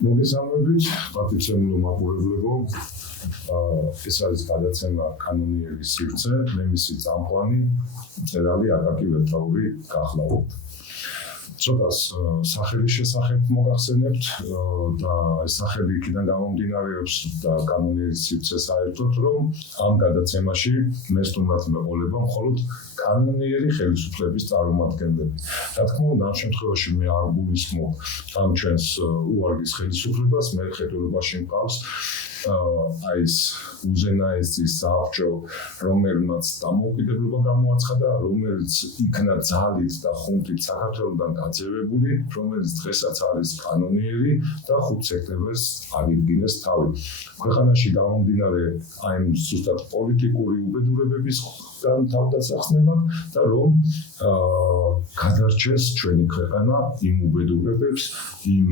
მოგესალმებით, პატრიცემულო მაყურებლებო. ეს არის გადაცემა კანონიერი სივრცე, მე მისი წამყვანი მწერალი აკაკი ვერტაური გახლავთ. ცოტას სახელის შესახებ მოგახსენებთ და ეს სახელი იქიდან გამომდინარეობს და კანონიერი სივრცე საერთოდ, რომ ამ გადაცემაში მე სტუმრად მეყოლება მხოლოდ კანონიერი ხელისუფლების წარმომადგენლები. Რა თქმა უნდა, ამ შემთხვევაში მე არ გულისხმობ ამ ჩვენს უარგის ხელისუფლებას, მე ხედულობაში მყავს ეს უზენაესი საბჭო, რომელმაც დამოუკიდებლობა გამოაცხადა, რომელიც იქნა ძალით და ხუნტით საქართველოსთან გაძევებული, რომელიც დღესაც არის კანონიერი და 5 სექტემბერს აღიდგინეს თავი. ქვეყანაში გამომდინარე აი ზუსტად პოლიტიკური უბედურებების თავდასახსნელად და რომ გადარჩეს ჩვენი ქვეყანა იმ უბედურებებს, იმ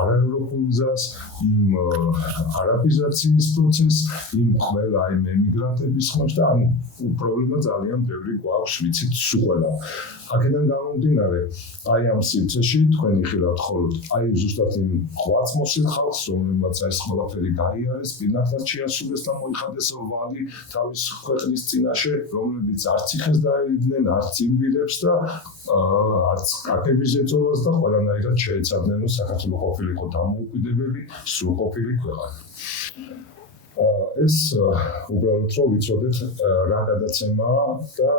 არაევროპულ გზას, იმ არაბიზაციის პროცესს, იმ ყველა იმ ემიგრანტების ხმებს და ანუ პრობლემა ძალიან ბევრი გვაქვს, ვიცით სულ ყველა. აქედან გამომდინარე, აი ამ სივრცეში თქვენი ხილავთ მხოლოდ აი ზუსტად იმ ღვაწ მოსილ ხალხს, რომელმაც ეს ყველაფერი გაიარეს, პირნათლად შეასრულეს და მოიხადეს ვალი თავის ქვეყნის წინაშე, რომლებიც არც იხეს დაერიდნენ, არც იმბირებს და არც კაკების ეწოლას და ყველანაირად შეეცადნენ, რომ საქართველო ყოფილიყო დამოუკიდებელი, სრულყოფილი ქვეყანა. ეს უბრალოდ რომ ვიცოდეთ რა გადაცემაა და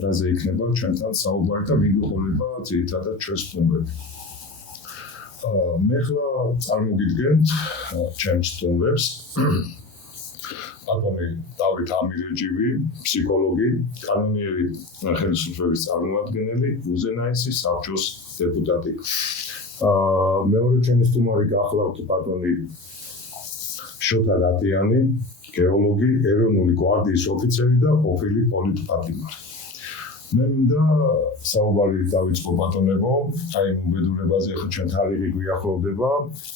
რაზე იქნება ჩვენთან საუბარი და ვინ გვიყოლება ძირითადად ჩვენს სტუმრები. მე ხლა წარმოგიდგენთ ჩემს სტუმრებს. ბატონი დავით ამირეჯივი, ფსიქოლოგი, კანონიერი ხელისუფლების წარმომადგენელი, უზენაესი საბჭოს დეპუტატი. მეორე ჩემი სტუმარი გახლავთ ბატონი შოთა რატიანი, გეოლოგი, ეროვნული გვარდიის ოფიცერი და ყოფილი პოლიტპატიმარი. მე მინდა საუბარი დავიწყო ბატონებო, აი უბედურებაზე ახლა ჩვენ თარიღი გვიახლოვდება,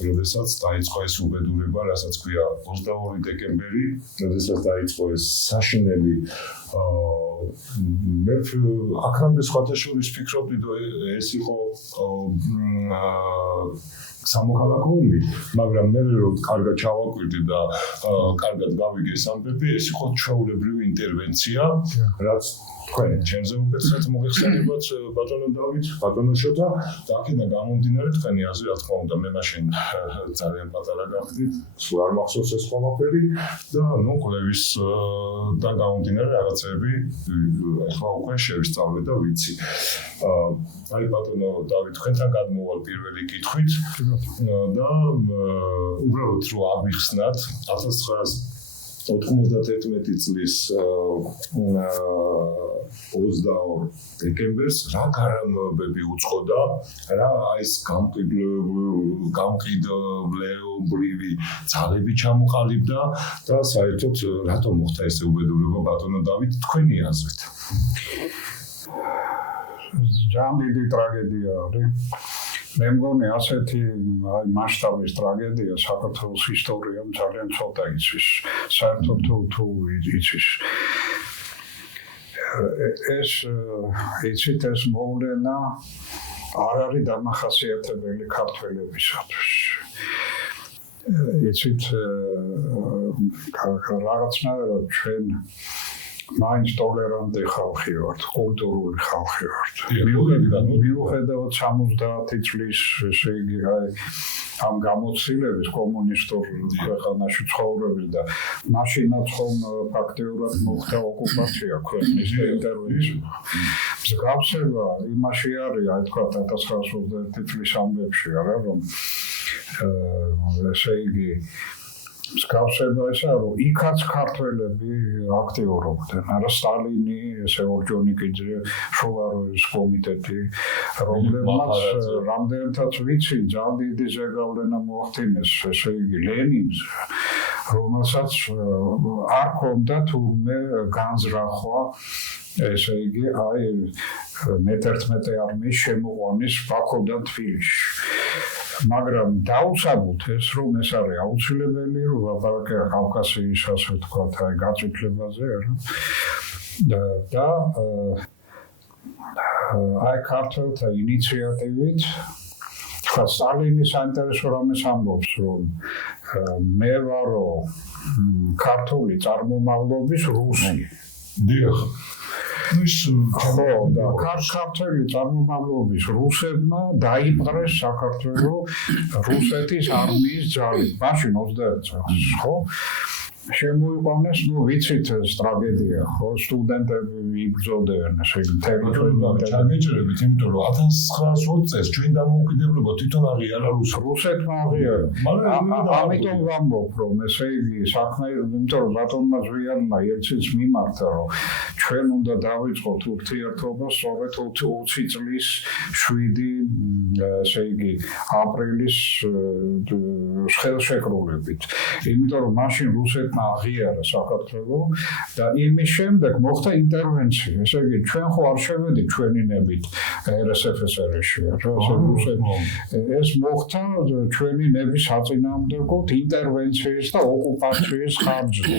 როდესაც დაიწყო ეს უბედურება, რასაც ქვია 22 დეკემბერი, როდესაც დაიწყო ეს საშინელი მე აქამდე სხვადასხვის ფიქრობდი, ეს იყო სამოქალაქო ომი, მაგრამ მე რომ კარგად ჩავაკვირდი და კარგად გავიგე სამბები, ეს იყო ჩვეულებრივი ინტერვენცია, რაც თქვენ ჩემზე უკეთესად მოგეხსენებათ ბატონო დავით, ბატონო შოთა და აქედან გამომდინარე თქვენი აზრი, რა თქმა უნდა, მე მაშინ ძალიან პატარა გახდით, სულ არ მახსოვს ეს ყველაფერი და ნუ კვლევისგან გამომდინარე რაღაცები ახლა უკვე შევისწავლე და ვიცი. აი ბატონო დავით, თქვენთან გადმოვალ პირველი კითხვით და უბრალოდ რომ აღიხსნათ 1991 წლის 22 დეკემბერს რა გარემოებები უწყოდა, რა ეს გამყიდვლებრივი ძალები ჩამოყალიბდა და საერთოდ რატომ მოხდა ეს უბედურება ბატონო დავით თქვენი აზრით? ძალიან დიდი ტრაგედია არის. მე მგონი ასეთი მასშტაბის ტრაგედია საქართველოს ისტორიამ ძალიან ცოტა იცის. საერთოდ თუ იცის. ეს მოვლენა არ არის დამახასიათებელი ქართველებისათვის. იცით რაღაცნაირად ჩვენ მაინც ტოლერანტი ხალხი ვართ, კულტურული ხალხი ვართ. მიუხედავად 70 წლის, ესე იგი, ამ გამოცდილების კომუნისტურ ქვეყანაში ცხოვრების და მაშინაც ხომ ფაქტიურად მოხდა ოკუპაცია ქვეყნის ტერიტორიაზე. მსგავსება იმაში არის, აი თქვა 1921 წლის ამბებში, არა რომ ესე იგი მსგავსება ესაა, რომ იქაც ქართველები აქტიურობდნენ, არა სტალინი, ესე ორჯონიკიძე, შოვაროვის კომიტეტი, რომლებმაც რამდენადაც ვიცი, ძალიან დიდი ზეგავლენა მოახდინეს, ესე იგი ლენინს, რომელსაც არ ჰქონდა თურმე განზრახვა, ესე იგი, აი მე-11 არმიის შემოყვანის ბაქოდან თბილისში. მაგრამ დაუცაბოთ ეს, რომ ეს არის აუცილებელი, რომ ლაპარაკია კავკასიის, ასე ვთქვათ, აი გაწითლებაზე, არა? და აი ქართველთა ინიციატივით სხვა სტალინი საინტერესო რამეს ამბობს, რომ მე ვარო ქართული წარმომავლობის რუსი. დიახ. ხო, და ქართული წარმომავლობის რუსებმა დაიპყრეს საქართველოს რუსეთის არმიის ძალით, მაშინ 21 წელს, ხო? შემოიყვანეს, ვიცით ეს ტრაგედია, ხო, სტუდენტები იბრძოდნენ ესე იგი ტერიტორიაზე. ჩაგეჭრებით, იმიტომ რომ 1920 წელს ჩვენ დამოუკიდებლობა თვითონ აღიარა რუსეთმა აღიარა. ამიტომ ვამბობ, რომ ესე იგი საქმე, იმიტომ რომ ბატონმა ზვიანმა ელჩიც მიმართა, რომ ჩვენ უნდა დავიწყოთ ურთიერთობა სწორედ 20 წლის 7 ესე იგი აპრილის ხელშეკრულებით. იმიტომ რომ მაშინ რუსეთმა აღიარა საქართველოს და იმის შემდეგ მოხდა ინტერვენცია. ესე იგი, ჩვენ ხო არ შევედით ჩვენინებით RSFSR-ში, ეს მოხდა ჩვენი ნების საწინააღმდეგოდ ინტერვენციის და ოკუპაციის ხარჯზე.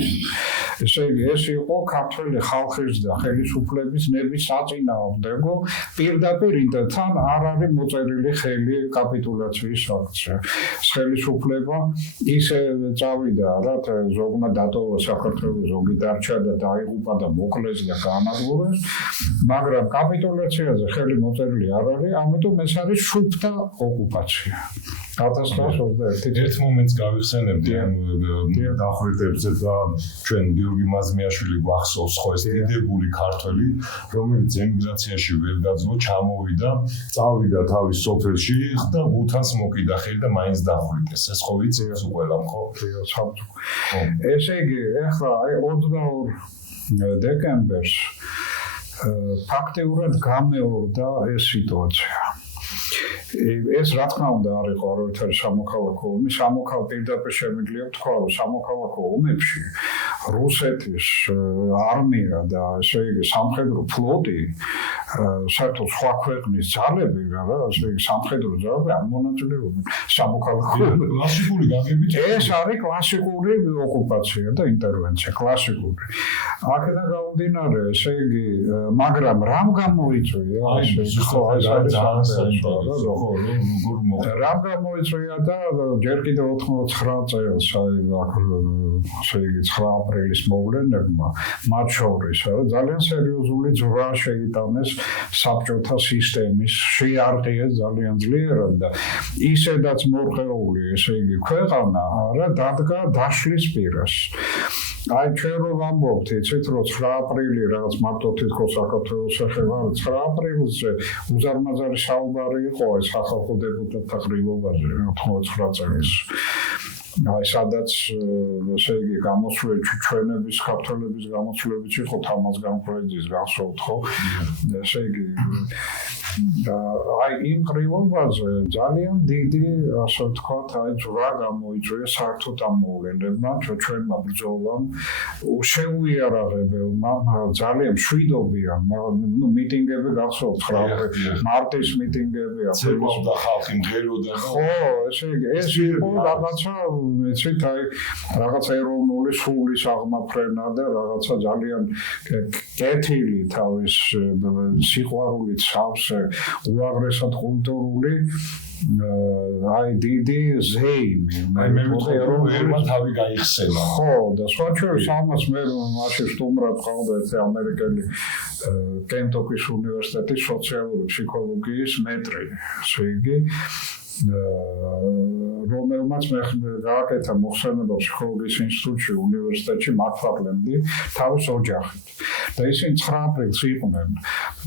ესე იგი, ეს იყო ქართული ხალხის და ხელისუფლების ნების საწინააღმდეგო პირდაპირ თან არ არის მოწერილი ხელი კაპიტულაციის აქტზე. ხელისუფლება ისე წავიდა, რა ზოგმა დატოვა საქართველოს ზოგი დარჩა და დაიღუპა და მოკლეს და გაანადგურეს, მაგრამ კაპიტულაციაზე ხელი მოწერილი არ არის, ამიტომ ეს არის შუბთა ოკუპაცია. 1921 ერთ მომენტს გავიხსენებდი ამ დახვრიტებზე და ჩვენ გიორგი მაზმიაშვილი გვახსოვს ხო ეს დიდებული ქართველი, რომელიც ემიგრაციაში ვერ გაძლო, ჩამოვიდა, წავიდა თავის სოფელში და გუთანს მოკიდა ხელი და მაინც დახვრიტეს. ეს ხო ვიცით უყველამ ხო? ესე იგი, ახლა აი 22 დეკემბერს ფაქტიურად გამეორდა ეს სიტუაცია. ეს რა თქმა უნდა არ იყო არავითარი სამოქალაქო ომი, პირდაპირ შემიძლია თქვა, რომ სამოქალაქო ომებში რუსეთის არმია და ესე იგი სამხედრო ფლოტი, საერთოდ სხვა ქვეყნის ძალები, რა, ესე იგი სამხედრო ძალები არ მონაწილეობენ სამოქალაქო ომში. კლასიკური გაგებით ეს არის კლასიკური ოკუპაცია და ინტერვენცია, კლასიკური. აქედან გამომდინარე, ესე იგი, მაგრამ რამ გამოიწვია, ესე იგი, ხო, ეს არის ძალიან რამ გამოიწვია და ჯერ კიდევ 89 წელს აი ესე იგი 9 აპრილის მოვლენებმა მათ შორის ძალიან სერიოზული ძვრა შეიტანეს საბჭოთა სისტემის, შეარყიეს ძალიან ძლიერად და ისედაც მორღეული ესე იგი ქვეყანა რა დადგა დაშლის პირას. აი ჩვენ რომ ვამბობთ, იცით რომ 9 აპრილი რაღაც მარტო თითქოს საქართველოს ეხება 9 აპრილზე უზარმაზარი საუბარი იყო ეს სახალხო დეპუტატთა ღრილობაზე 89 წელს. აი სადაც ესე იგი გამოსვლები ჩვენების ქართველების გამოსვლებიც იყო თამაზ განკვეძის გახსოვთ ხო? ესე იგი და აი იმ ღრილობაზე ძალიან დიდი ასე ვთქვათ აი ძვრა გამოიწვია საერთოდ ამ მოვლენებმა ჩვენმა ბრძოლამ შეუიარაღებელმა ძალიან მშვიდობიან მიტინგები გახსოვთ მარტის მიტინგები წერდა ხალხი მღეროდა ხო ესე იგი ეს იყო რაღაცა მეცით აი რაღაცა ეროვნული სულის აღმაფრენა და რაღაცა ძალიან კეთილი თავის სიყვარულით სავსე უაღრესად კულტურული აი დიდი ზეიმი მე ვთქვი თავი გაიხსენა ხო და სხვა შორის ამას მე მაშინ სტუმრად ყავდა ეს ამერიკელი კენტოკის უნივერსიტეტის სოციალური ფსიქოლოგიის მეტრი ესე იგი რომელმაც მე გააკეთა მოხსენება ფსიქოლოგიის ინსტიტუტში უნივერსიტეტში მაკფარლენდი თავის ოჯახით და ისინი 9 აპრილს იყვნენ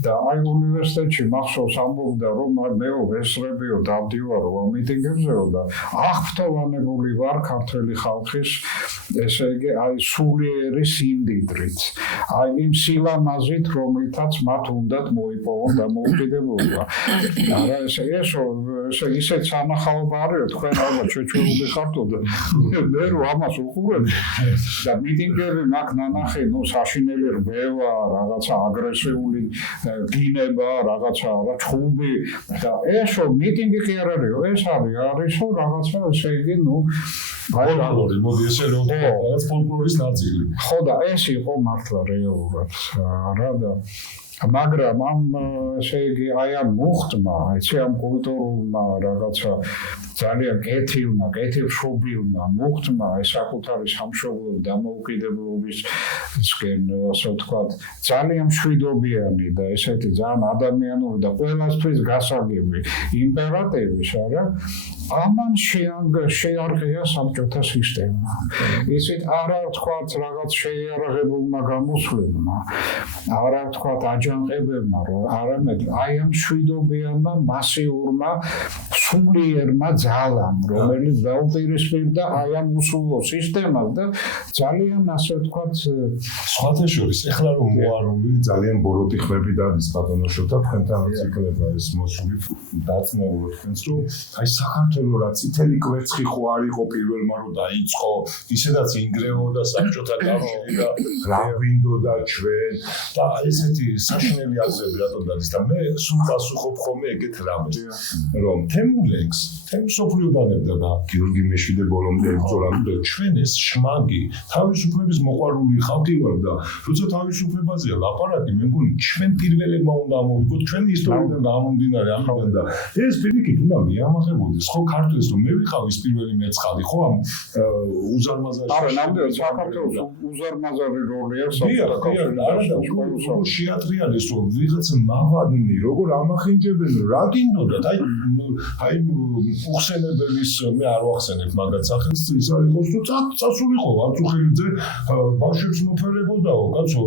და აი უნივერსიტეტში მახსოვს ამბობდა რომ მე ვესწრებიო დავდივარო მიტინგებზეო და აღფრთოვანებული ვარ ქართველი ხალხის ესე იგი აი სულიერი სიმდიდრით აი იმ სილამაზით რომელთაც მათ უნდათ მოიპოვონ დამოუკიდებლობა არა ესე ისე სამახაობა არის თქვენ ალბათ შეჩვეული ხართო და მე რომ ამას უყურებ და მიტინგები მაგ ნანახი ნუ საშინელი რბევა რაღაცა აგრესიული გინება რაღაცა რა ჩხუბი და ესო მიტინგი კი არ არისო ეს არისო რაღაცა ესე იგი ნუ ფოლკლორი მოდი ესე რომ რაღაც ფოლკლორის ნაწილი ხო და ეს იყო მართლა რეალურად რა და მაგრამ ამ ესე იგი აი ამ მოხდმა, ეცი ამ კულტურულმა რაღაცა ძალიან კეთილშობილმა მოხდმა ეს საკუთარი სამშობლოს დამოუკიდებლობისკენ ასე ვთქვათ ძალიან მშვიდობიანი და ესეთი ძალიან ადამიანური და ყველასთვის გასაგები იმპერატივის არა ამან შეარყია საბჭოთა სისტემა. ისეთ არა ვთქვათ რაღაც შეიარაღებულმა გამოსვლებმა, არა ვთქვათ აჯანყებებმა, არამედ აი ამ მშვიდობიანმა მასიურმა სულიერმა ძალამ, რომელიც დაუპირისპირდა აი ამ უსულო სისტემას და ძალიან ასე ვთქვათ სხვათა შორის ეხლა რომ მოარული ძალიან ბოროტი ხმები დადის ბატონიშვილთა თქვენთან ციკლება ეს მოსული დაწნეულოთ თქვენს რომ აი საქართველოს რა წითელი კვერცხი ხო არ იყო პირველმა რომ დაიწყო ისედაც ინგრეოდა საბჭოთა კავშირი და რა გვინდოდა ჩვენ და ესეთი საშინელი აზრები რატომ დადის და მე სულ პასუხობ ხოლმე ეგეთ რამეს რომ თემულენგს სოფლიო დანებდა და გიორგი მეშვიდე ბოლომდე ებრძოლა და ჩვენ ეს შმაგი თავისუფლების მოყვარული ხალხი ვარ და როცა თავისუფლებაზეა ლაპარაკი მე მგონი ჩვენ პირველებმა უნდა ამოვიგოთ ჩვენი ისტორიიდან გამომდინარე ამიტომ და ეს პირიქით უნდა მიამაღებოდეს ხო ქართულს რომ მე ვიყავ ის პირველი მეწყალი ხო ამ უზარმაზარში არა ნამდვილად საქართველოს უზარმაზარი როლი აქვს საბჭოთა კავშირში და შეატრიალეს რომ ვიღაც მავადნი როგორ ამახინჯებენ რა გინდოდათ აი უხსენებელის მე არ ვახსენებ მაგათ სახელს ის არ იყოს თუ წასულიყო არწუხელიძე ბავშვებს მოფერებოდაო კაცო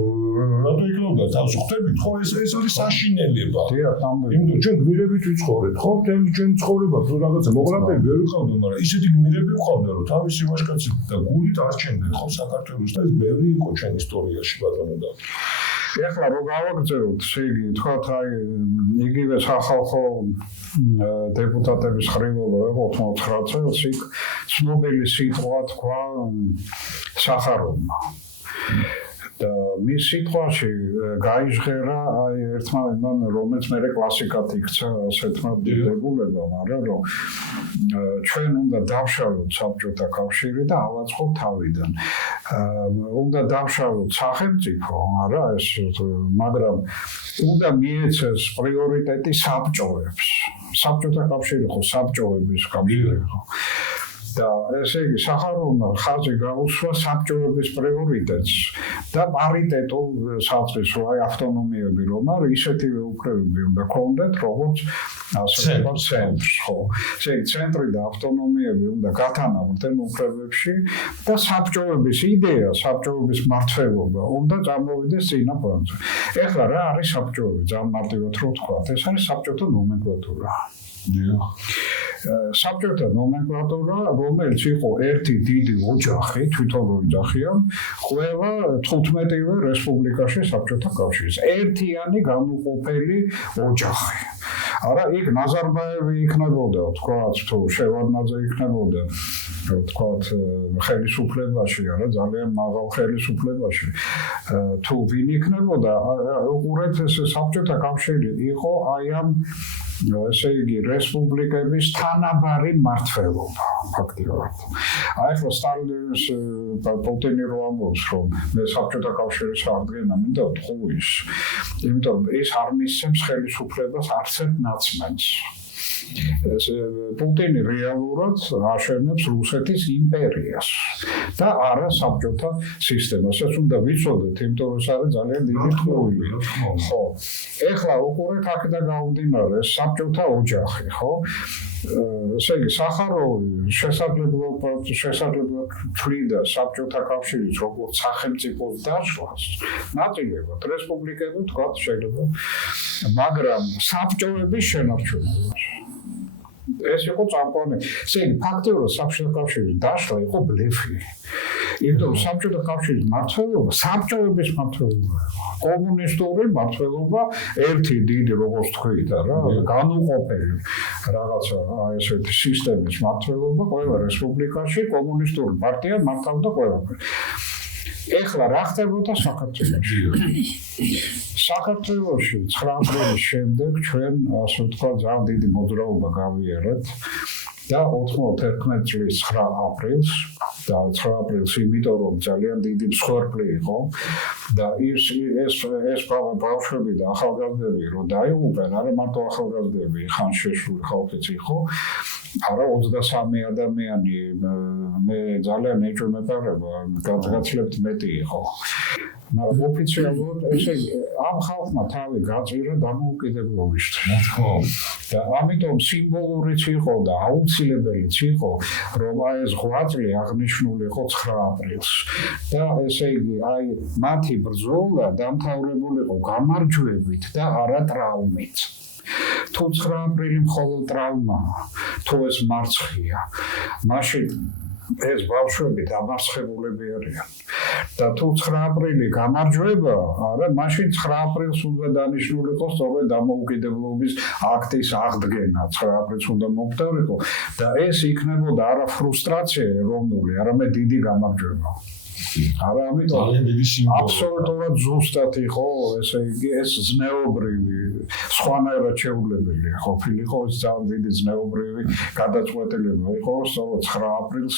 რატო იკლობდა თავს ხვდებით ხო ეს არის საშინელება იმიტომ ჩვენ გმირებით ვიცხოვრეთ ხო ჩვენ ცხოვრება თუ რაღაცა მოღალატე ვერ ვიყავდა მაგრამ ისეთი გმირები ვყავდა რომ თავისი ვაჟკაცი და გულით არჩენდნენ ხო საქართველოს და ეს ბევრი იყო ჩვენ ისტორიაში ბატონო და ეხლა რო გავაგრძელოთ, შეიგი თქვათ აი იგივე სახალხო დეპუტატების ხრივობა 89 წელს იქ ცნობილი სიტყვა თქვა სახაროვმა. და მის სიტყვაში გაიჟღერა აი ერთმა იმან რომელიც მე კლასიკად იქცა ასეთმა დებულებამ არა რომ ჩვენ უნდა დავშალოთ საბჭოთა კავშირი და ავაწყოთ თავიდან უნდა დავშალოთ სახელმწიფო არა ეს მაგრამ უნდა მიეცეს პრიორიტეტი საბჭოებს საბჭოთა კავშირი ხო საბჭოების კავშირი ხო და ესე იგი სახაროვმა ხაზი გაუსვა საბჭოების პრიორიტეტს და პარიტეტულ საზღვრებს რომ აი ავტონომიები რომ არის ისეთივე უფლებები უნდა ქონდეთ როგორც ასე ვთქვათ ცენტრს ხო ესე იგი ცენტრი და ავტონომიები უნდა გათანაბრდნენ უფლებებში და საბჭოების იდეა საბჭოების მმართველობა უნდა წარმოვიდეს წინაპრებზე ეხლა რა არის საბჭოები ძალიან მარტივად რო ვთქვათ ეს არის საბჭოთა ნომენკლატურა საბჭოთა ნომენკლატურა, რომელიც იყო ერთი დიდი ოჯახი, თვითონ რო იძახიან, ყველა 15-ვე რესპუბლიკაში საბჭოთა კავშირის. ერთიანი განუყოფელი ოჯახი. არა, იქ ნაზარბაევი იქნებოდა, თქვათ, თუ შევარდნაძე იქნებოდა, თქვათ, ხელისუფლებაში, არა, ძალიან მაღალ ხელისუფლებაში. თუ ვინ იქნებოდა, უყურეთ, ეს საბჭოთა კავშირი იყო აი ამ ესე იგი რესპუბლიკების თანაბარი მმართველობა ფაქტიურად. აი ახლა სტალინის პუტინი რო ამბობს რომ მე საბჭოთა კავშირის აღდგენა მინდა თხოვის. იმიტომ რომ ეს არ მისცემს ხელისუფლებას არც ერთ ნაცმენს. პუტინი რეალურად აშენებს რუსეთის იმპერიას და არა საბჭოთა სისტემას. ეს უნდა ვიცოდეთ, იმიტომ რომ ეს არის ძალიან დიდი ტყუილი. ხო. ეხლა უყურეთ აქედან გამომდინარე საბჭოთა ოჯახი, ხო? ესე იგი სახაროვი შესაძლებლად თვლიდა საბჭოთა კავშირის როგორც სახელმწიფოს დაშლას, ნაწილებად რესპუბლიკები თქვა შეიძლება, მაგრამ საბჭოების შენარჩუნებას ეს იყო წამყვანი. ესე იგი ფაქტიურად საბჭოთა კავშირის დაშლა იყო ბლეფი. იმიტომ რომ საბჭოთა კავშირის მმართველობა საბჭოების მმართველობა კომუნისტური მმართველობა ერთი დიდი როგორც თქვით რა განუყოფელი რაღაცა ესეთი სისტემის მმართველობა ყველა რესპუბლიკაში კომუნისტური პარტია მართავდა ყველაფერს. ეხლა რა ხდებოდა საქართველოში? საქართველოში 9 წლის შემდეგ ჩვენ ასე ვთქვათ ძალიან დიდი მოძრაობა გავიარეთ და 91 წლის 9 აპრილს და 9 აპრილს იმიტომ რომ ძალიან დიდი მსხვერპლი იყო და ეს ბავშვები და ახალგაზრდები რომ დაიღუპენ, არა მარტო ახალგაზრდები, ხანშეშული ხალხიც იყო, არა 23 ადამიანი მე ძალიან ეჭვმეპარება, გაცლებთ მეტი იყო. მაგრამ ოფიციალურად ესე ამ ხალხმა თავი გაწირა დამოუკიდებლობისთვის. და ამიტომ სიმბოლურიც იყო და აუცილებელიც იყო, რომ ეს 8 წელი აღნიშნული იყო 9 აპრილს. და ესე იგი, მათი ბრძოლა დამთავრებული იყო გამარჯვებით და არა ტრაუმით. თუ 9 აპრილი მხოლოდ ტრაუმაა, თუ ეს მარცხია, მაშინ ეს ბავშვები დამარცხებულები არიან. და თუ 9 აპრილი გამარჯვება, არა, მაშინ 9 აპრილს უნდა დანიშნული იყოს სწორედ დამოუკიდებლობის აქტის აღდგენა. 9 აპრილს უნდა მომხდარიყო და ეს იქნებოდა არა ფრუსტრაცია ეროვნული, არამედ დიდი გამარჯვება. არა, ამიტომ აბსოლუტურად ზუსტად იყო, ესე იგი, ეს ზნეობრივი, სხვანაირად შეუძლებელი ყოფილიყო, ეს ძალიან დიდი ზნეობრივი გადაწყვეტილება იყო, სწორედ 9 აპრილს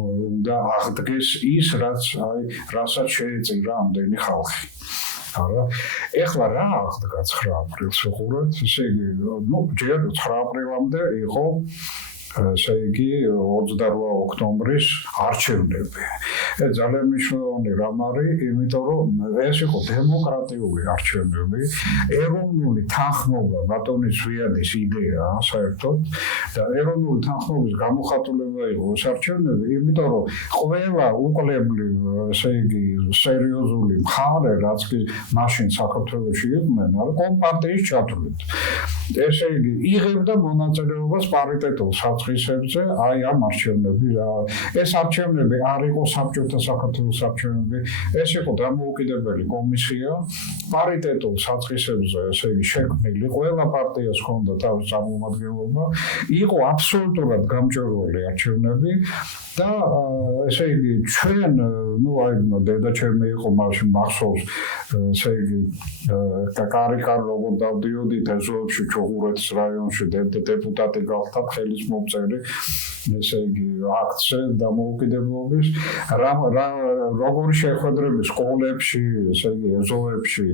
უნდა აღდგეს ის, რასაც შეეწირა ამდენი ხალხი. არა, ეხლა რა აღდგა 9 აპრილს, უყურეთ, ესე იგი, ჯერ 9 აპრილამდე იყო ესე იგი 28 ოქტომბრის არჩევნები. ეს ძალიან მნიშვნელოვანი რამ არის, იმიტომ რომ ეს იყო დემოკრატიული არჩევნები, ეროვნული თანხმობა ბატონის ზვიადის იდეაა საერთოდ და ეროვნული თანხმობის გამოხატულება იყო ეს არჩევნები, იმიტომ რომ ყველა უკლებლივ, ესე იგი, სერიოზული მხარე, რაც კი მაშინ საქართველოში იყვნენ, არა კომპარტიის ჩათვლით. ესე იგი, იღებდა მონაწილეობას პარიტეტულ საწყისებზე, ამ არჩევნები. ეს არჩევნები არ იყო საბჭოთა საქართველოს არჩევნები, ეს იყო დამოუკიდებელი კომისია, პარიტეტულ საწყისებზე, ესე იგი, შექმნილი, ყველა პარტიას ჰქონდა თავის წარმომადგენლობა, იყო აბსოლუტურად გამჭვირვალე არჩევნები და ესე იგი, ჩვენ, დედაჩემი იყო მაშინ მახსოვს, ესე იგი, კარიკარ როგორ დავდიოდით ეზოებში ჩუღურეთის რაიონში დეპუტატი გახდა ხელის მომწერი, ესე იგი, აქტზე დამოუკიდებლობის, როგორი შეხვედრები სკოლებში, ესე იგი, ეზოებში,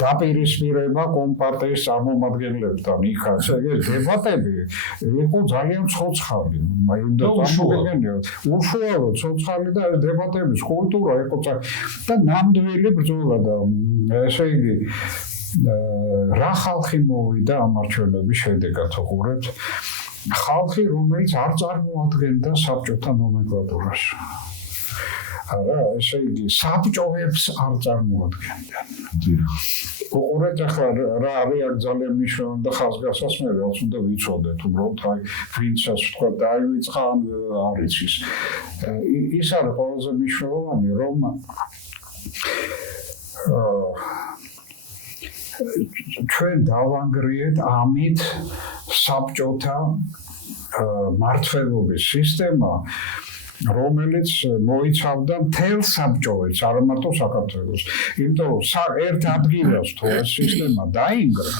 დაპირისპირება კომპარტიის წარმომადგენლებთან, იქ, ესე იგი, დებატები იყო ძალიან ცოცხალი, უშუალოდ ცოცხალი და დებატების კულტურა იყო და ნამდვილი ბრძოლა და ესე იგი რა ხალხი მოვიდა ამ არჩევნების შედეგად უყურებთ ხალხი რომელიც არ წარმოადგენდა საბჭოთა ნომენკლატურას არა ესე იგი საბჭოებს არ წარმოადგენდა უყურეთ ახლა რა არის აქ ძალიან მნიშვნელოვანი და ხაზგასმული რაც უნდა ვიცოდეთ უბრალოდ აი ვინცაც თქვა დაივიწყა არ იცის ის არის ყველაზე მნიშვნელოვანი რომ ჩვენ დავანგრიეთ ამით საბჭოთა მართლობის სისტემა რომელიც მოიცავდა მთელ საბჭოებს, არა მარტო საქართველოს. იმიტომ რომ ერთ ადგილას თუ ეს სისტემა დაინგრა,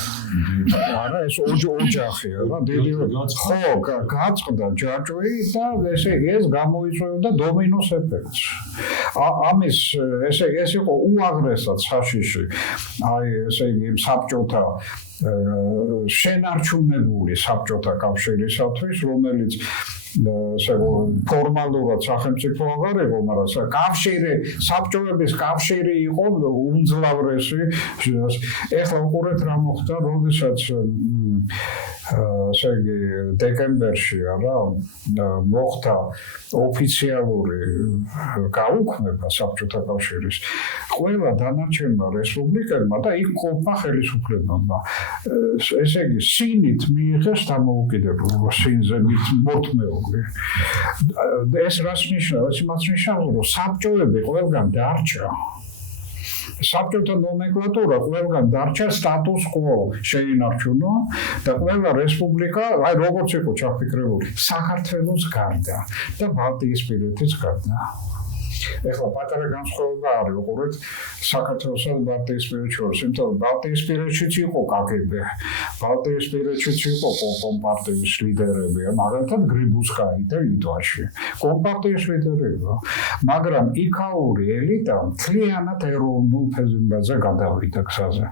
არა ეს ოჯახი, რა დიდი ხო გაწყდა ჯაჭვი და ეს გამოიწვევდა დომინოს ეფექტს. ამის ეს იყო უაღრესად საშიში. აი ესე იგი საბჭოთა შენარჩუნებული საბჭოთა კავშირისათვის, რომელიც ფორმალურად სახელმწიფო აღარ იყო, მაგრამ კავშირი, საბჭოების კავშირი იყო უმძლავრესი. ეხლა უყურეთ რა მოხდა, როდესაც ესე იგი დეკემბერში არა მოხდა ოფიციალური გაუქმება საბჭოთა კავშირის ყველა დანარჩენმა რესპუბლიკებმა და იქ ყოფა ხელისუფლებამ. ესე იგი სინით მიიღეს დამოუკიდებლობა, სინზე მორთმეული. ეს რას ნიშნავს? იმას ნიშნავს, რომ საბჭოები ყველგან დარჩა. საბჭოთა ნომენკლატურა ყველგან დარჩა სტატუს quo შეინარჩუნა და ყველა რესპუბლიკა, აი როგორც იყო ჩაფიქრებული, საქართველოს გარდა და ბალტიისპირეთის გარდა. ეხლა პატარა განსხვავება არის, უყურეთ, საქართველოსა და ბალტიისპირეთს შორის, იმიტომ რომ ბალტიისპირეთშიც იყო KGB, ბალტიისპირეთშიც იყო კომპარტიის ლიდერები, მაგალითად გრიბუსკაი და ლიტვაში. კომპარტიის ლიდერებია, მაგრამ იქაური ელიტა მთლიანად ეროვნულ ფაზაზე გადავიდა გზაზე.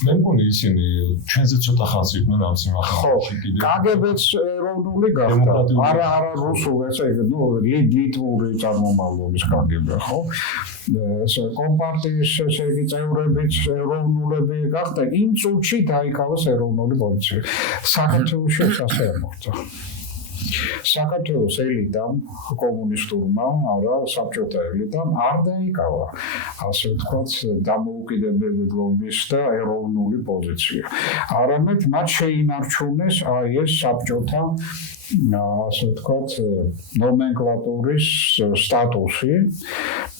მე მგონი ისინი ჩვენზე ცოტა ხანს იყვნენ ამ სიმაღლეში კიდე. KGB-ც ეროვნული გახდა. არა რუსულ, ესე იგი, ლიტვური წარმომავლობის KGB, ხო? კომპარტიის ესე იგი წევრებიც ეროვნულები გახდა, იმ წუთში დაიკავეს ეროვნული პოლიცია. საქართველოში ასე მოხდა. საქართველოს ელიტამ, კომუნისტურმა, არა, საბჭოთა ელიტამ არ დაიკავა, ასე ვთქვათ, დამოუკიდებლობის და ეროვნული პოზიცია. არამედ მათ შეინარჩუნეს აი ეს საბჭოთა ასე ვთქვათ, ნომენკლატურის სტატუსი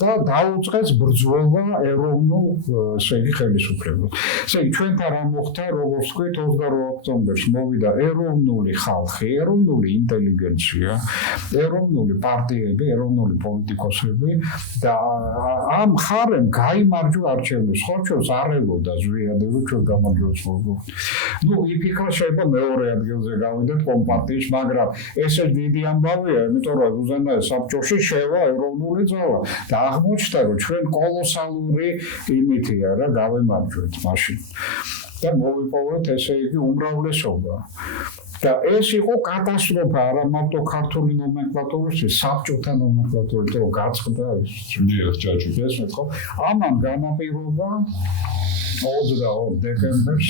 და დაუწყეს ბრძოლა ეროვნულ ესე იგი ხელისუფლებას. ესე იგი ჩვენთან რა მოხდა, როგორც ვთქვით, 28 ოქტომბერს მოვიდა ეროვნული ხალხი, ეროვნული ინტელიგენცია, ეროვნული პარტიები, ეროვნული პოლიტიკოსები და ამ ხარემ გაიმარჯვა არჩევნებს. ხო, ჩვენს არ ელოდა ზვიადი, რომ ჩვენ გამარჯვებს მოგვიგო. ნუ იფიქრა შეიძლება მეორე ადგილზე გავიდეთ კომპარტიის, მაგრამ ესე დიდი ამბავია, იმიტომ რომ უზენაეს საბჭოში შევა ეროვნული ძალა და აღმოჩნდა, რომ ჩვენ კოლოსალური იმითია რა გავემარჯვეთ მაშინ. და მოვიპოვეთ ესე იგი უმრავლესობა. და ეს იყო კატასტროფა არა მარტო ქართული ნომენკლატურისთვის, საბჭოთა ნომენკლატურით, რომ გაწყდა ეს. დიახ, ჭაჭი. ეს ხო? ამან განაპირობა 22 დეკემბერს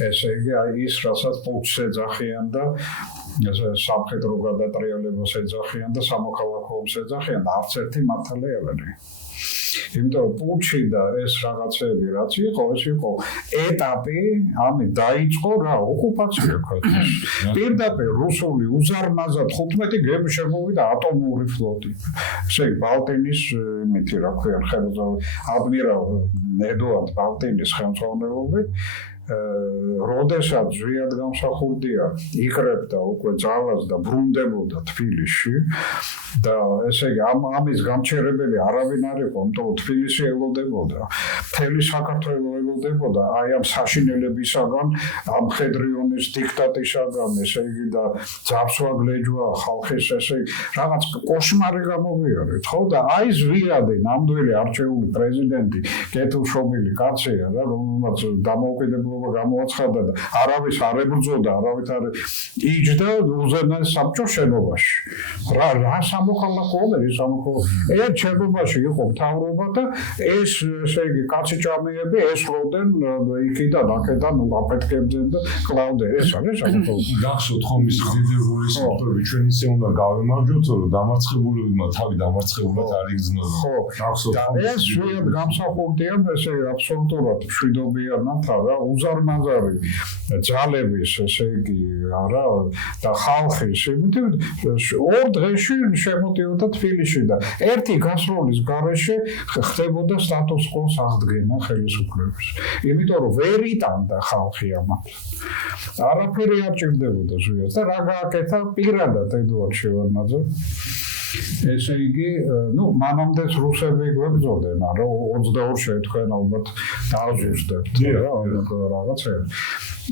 ესე იგი აი ის რასაც პუტჩს ეძახიან და სამხედრო გადატრიალებას ეძახიან და სამოქალაქო ომს ეძახიან, არც ერთი მართალი არ არის. იმიტომ რომ პუტჩი და ეს რაღაცები რაც იყო, ეს იყო ეტაპი, ამით დაიწყო რა ოკუპაცია ქვეყნის. პირდაპირ რუსული უზარმაზად 15 გემი შემოვიდა ატომური ფლოტი. ესე იგი ბალტინის იმითი რა ქვია, ადმირალ ედუარდ ბალტინის ხელმძღვანელობით როდესაც ზვიად გამსახურდია იკრებდა უკვე ძალას და ბრუნდებოდა თბილისში და ესე იგი ამის გამჩერებელი არავინ არ იყო, იმიტომ რომ თბილისი ელოდებოდა, მთელი საქართველო ელოდებოდა აი ამ საშინელებისაგან, ამ მხედრიონის დიქტატისაგან, ესე იგი და ძაბსვაგლეჯვა ხალხის ესე იგი რაღაც კოშმარი გამოვიარეთ, ხო და აი ზვიადი ნამდვილი არჩეული პრეზიდენტი კეთილშობილი კაცია რა, რომელმაც დამოუკიდებლობა გამოაცხადა და არავის არ ებრძოდა, არავით არ იჯდა უზენაეს საბჭოს შენობაში. რა სამოქალაქო ომი, ერთ შენობაში იყო მთავრობა და ეს ესე იგი კაცი ჭამიები ესლოდნენ იქიდან, აქედან აფეთქებდნენ და კლავდნენ. ეს არის სამოქალაქო. გახსოვთ ხომ ის დიდებული სექტორი, ჩვენ ისე უნდა გავემარჯვოთ, რომ დამარცხებულებმა თავი დამარცხებულად არ იგრძნობა. ხო, გახსოვთ. და ეს ზვიად გამსახურდია, ესე აბსოლუტურად მშვიდობიანად რა უზარმაზარი ძალების ესე იგი არა და ხალხის იმით ორ დღეში შემოდიოდა თბილისში და ერთი გასროლის გარეშე ხდებოდა სტატუს კვოს აღდგენა ხელისუფლების. იმიტომ რომ ვერ იტანდა ხალხი ამათ. არაფერი არ ჭირდებოდა ზვიადს და რა გააკეთა პირადად ედუარდ შევარდნაძე. ესე იგი, ნუ მანამდეც რუსები გვებრძოდნენ, არა 22-ში თქვენ ალბათ დააზუსტებთ რა რაღაცები.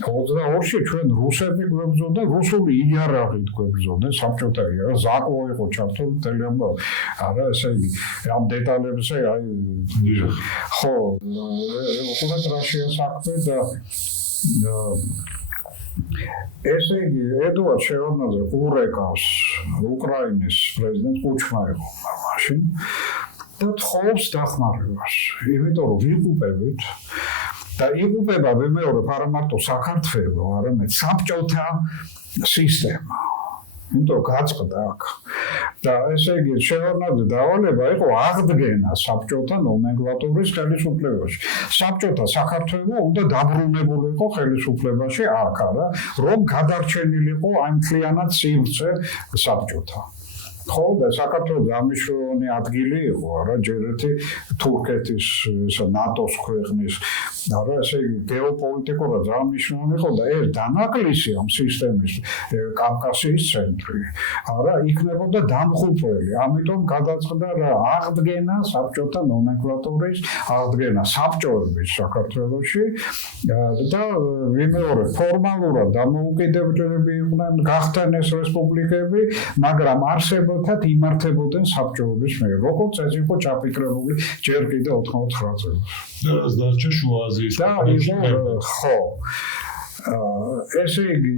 22-ში ჩვენ რუსები გვებრძოდნენ, რუსული იარაღით გვებრძოდნენ, საბჭოთა იარაღი, ზაკო იყო ჩართული მთელი ამბავი. არა, ესე იგი, ამ დეტალებზე აი ხო, უყურეთ რა შეასაქმე და ესე იგი, ედუარდ შევარდნაძე ურეკავს უკრაინის პრეზიდენტ კუჩმა იყო მაშინ და თხოვს დახმარებას. იმიტომ რომ ვიყუპებით და იყუპება ვიმეორებ არა მარტო საქართველო, არამედ საბჭოთა სისტემა. იმიტომ გაწყდა აქ. და ესე იგი, შევარდნაძე დავალება იყო აღდგენა საბჭოთა ნომენკლატურის ხელისუფლებაში. საბჭოთა საქართველო უნდა დაბრუნებულიყო ხელისუფლებაში აქ, არა, რომ გადარჩენილიყო ამ მთლიანად სივრცე საბჭოთა. ხო, და საქართველოს გამიშვენი ადგილი იყო, არა, ჯერ ერთი თურქეთის, ნატოს ქვეყნის არა ესე იგი გეოპოლიტიკურად ძალიან მნიშვნელოვანი იყო და ეს დანაკლისი ამ სისტემის კავკასიის ცენტრი არა იქნებოდა დამხუპველი ამიტომ გადაწყდა რა აღდგენა საბჭოთა ნომენკლატურის აღდგენა საბჭოების საქართველოში და ვიმეორე ფორმალურად დამოუკიდებლები იყვნენ გახდნენ ეს რესპუბლიკები მაგრამ არსებობდათ იმართებოდნენ საბჭოების მიერ როგორც ეს იყო ჩაფიქრებული ჯერ კიდევ 89 წელს და დარჩა შუა აზიის ხო ესე იგი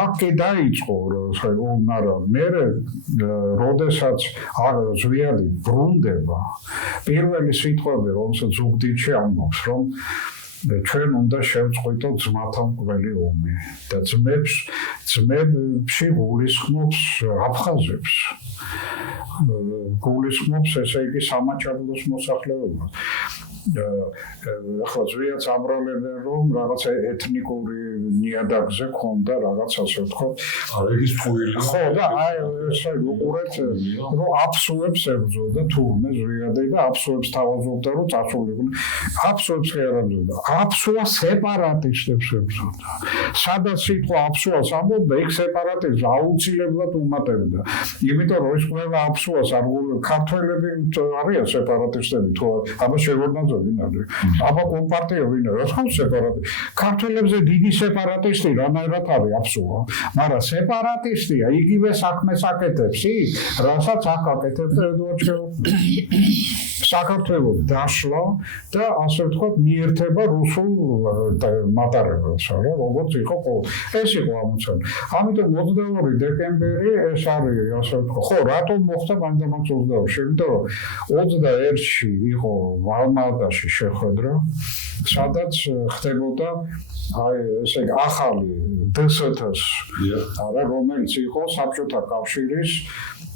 აქ დაიწყო მაგრამ მე როდესაც ზვიადი ბრუნდება პირველი სიტყვები რომელსაც უგდიდში ამბობს რომ ჩვენ უნდა შევწყვიტოთ ძმათა მკვლელი ომი და ძმებში გულისხმობს აფხაზებს გულისხმობს ესე იგი სამაჩაბლოს მოსახლეობას ახლა ზვიადს ამრავლებენ რომ რაღაც ეთნიკური ნიადაგზე ქონდა რაღაც ასე ვთქვათ ის ფუილი ხო და აი ესე უყურეთ რომ აფსუებს ებრძოდა თურმე ზვიადი და აფსუებს თავაზობდა რომ წასულიყვნენ აფსუებს კი არ ებრძოდა აფსუა სეპარატისტებს ებრძოდა სადაც სიტყვა აფსუას ამბობდა იქ სეპარატიზმს აუცილებლად უმატებდა იმიტომ რომ ის ყველა აფსუას არ ქართველები არიან სეპარატისტები თუ აბა შევარდნა აბა კომპარტია ვინა რა ხავს სეპარატი ქართველებზე დიდი სეპარატისტი რანაირად არის აფსუა მაგრამ სეპარატისტია იგივე საქმეს აკეთებს რასაც აქ აკეთებს ედუარდ საქართველოს დაშლა და ასე ვთქვათ მიერთება რუსულ მატარებელს რა როგორც იყო ეს იყო ამოცანა ამიტომ 22 დეკემბერი ეს არის ასე ვთქვათ ხო რატომ მოხდა მანდამაც 22-ში იმიტომ რომ 21-ში იყო ვალმადაში შეხვედრა სადაც ხდებოდა აი ესე ახალი დსთ-ს არა რომელიც იყო საბჭოთა კავშირის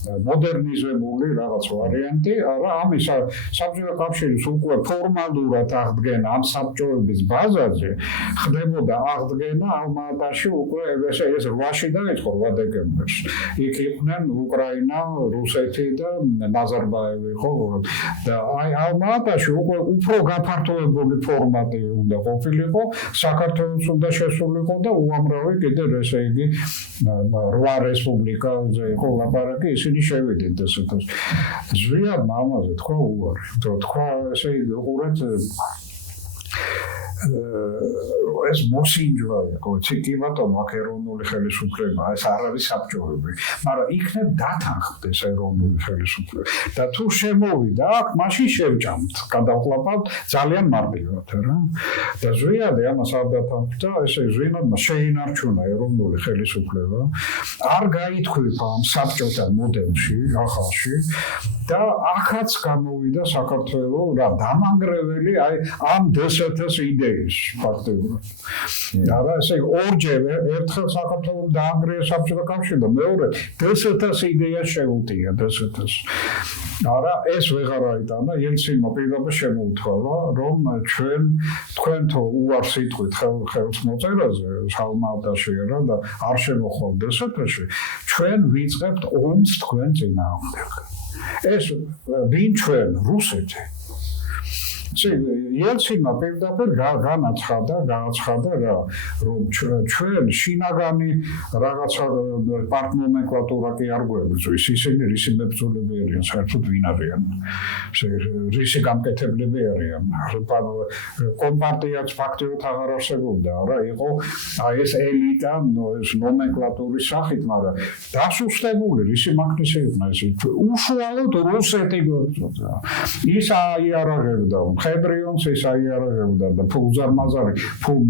მოდერნიზებული რაღაც ვარიანტი, არა ამის საბჭოთა კავშირის უკვე ფორმალურად აღდგენა ამ საბჭოების ბაზაზე ხდებოდა აღდგენა ალმატაში უკვე ეს 8-ში დაიწყო 8 დეკემბერს. იქ იყვნენ უკრაინა, რუსეთი და ნაზარბაევი ხო და აი ალმატაში უკვე უფრო გაფართოებული ფორმატი უნდა ყოფილიყო, საქართველოს უნდა შესულიყო და უამრავი კიდევ ესე იგი 8 რესპუბლიკაზე იყო ლაპარაკი ისინი შევიდნენ დასაწყისში. ზვიადმა ამაზე თქვა უარი. თქვა ესე იგი უყურეთ ეს მოსინჯვა იყო, ციკი ბატონო აქ ეროვნული ხელისუფლება, ეს არ არის საბჭოები, მაგრამ იქნებ დათანხმდეს ეროვნული ხელისუფლება. და თუ შემოვიდა აქ, მაშინ შევჭამთ, გადავყლაპავთ ძალიან მარტივად, რა. და ზვიადე ამას არ დათანხმდა, ესე ზვიადმა შეინარჩუნა ეროვნული ხელისუფლება, არ გაითქვიფა ამ საბჭოთა მოდელში, ახალში და ახაც გამოვიდა საქართველოს რა დამანგრეველი აი ამ დსთ-ს იდეის ფაქტობრივად. არა ესე ორჯერ ერთხელ საქართველოს დაანგრიეს საბჭოთა კავშირი და მეორე დსთ-ს იდეა შეუტია დსთ-ს. არა ეს ვეღარ აიტანა ელცინმა პირდაპირ შემოუთხოვა რომ თქვენ თუ უარს იტყვით ხელს მოწერაზე ალმატაში რა და არ შემოხვალ დსთ-ში ჩვენ ვიწყებთ ომს თქვენ წინააღმდეგ. ეს ვინ ჩვენ რუსეთი ელცინმა პირდაპირ განაცხადა რა რომ ჩვენ შინაგანი რაღაცა პარტნიომენკლატურა კი არ გვეძლოს ისინი რისი მებრძოლები არიან საერთოდ ვინ არიან რისი გამკეთებლები არიან კომპარტიაც ფაქტიურად აღარ არსებობდა რა იყო აი ეს ელიტა ეს ნომენკლატურის სახით მაგრამ დასუსტებული რისი მაქნისი იყო ეს უშუალოდ რუსეთი გვეძლო ის აიარაღებდა ხებრიონს ეს აიარაღებდა და ფულზარმაზარი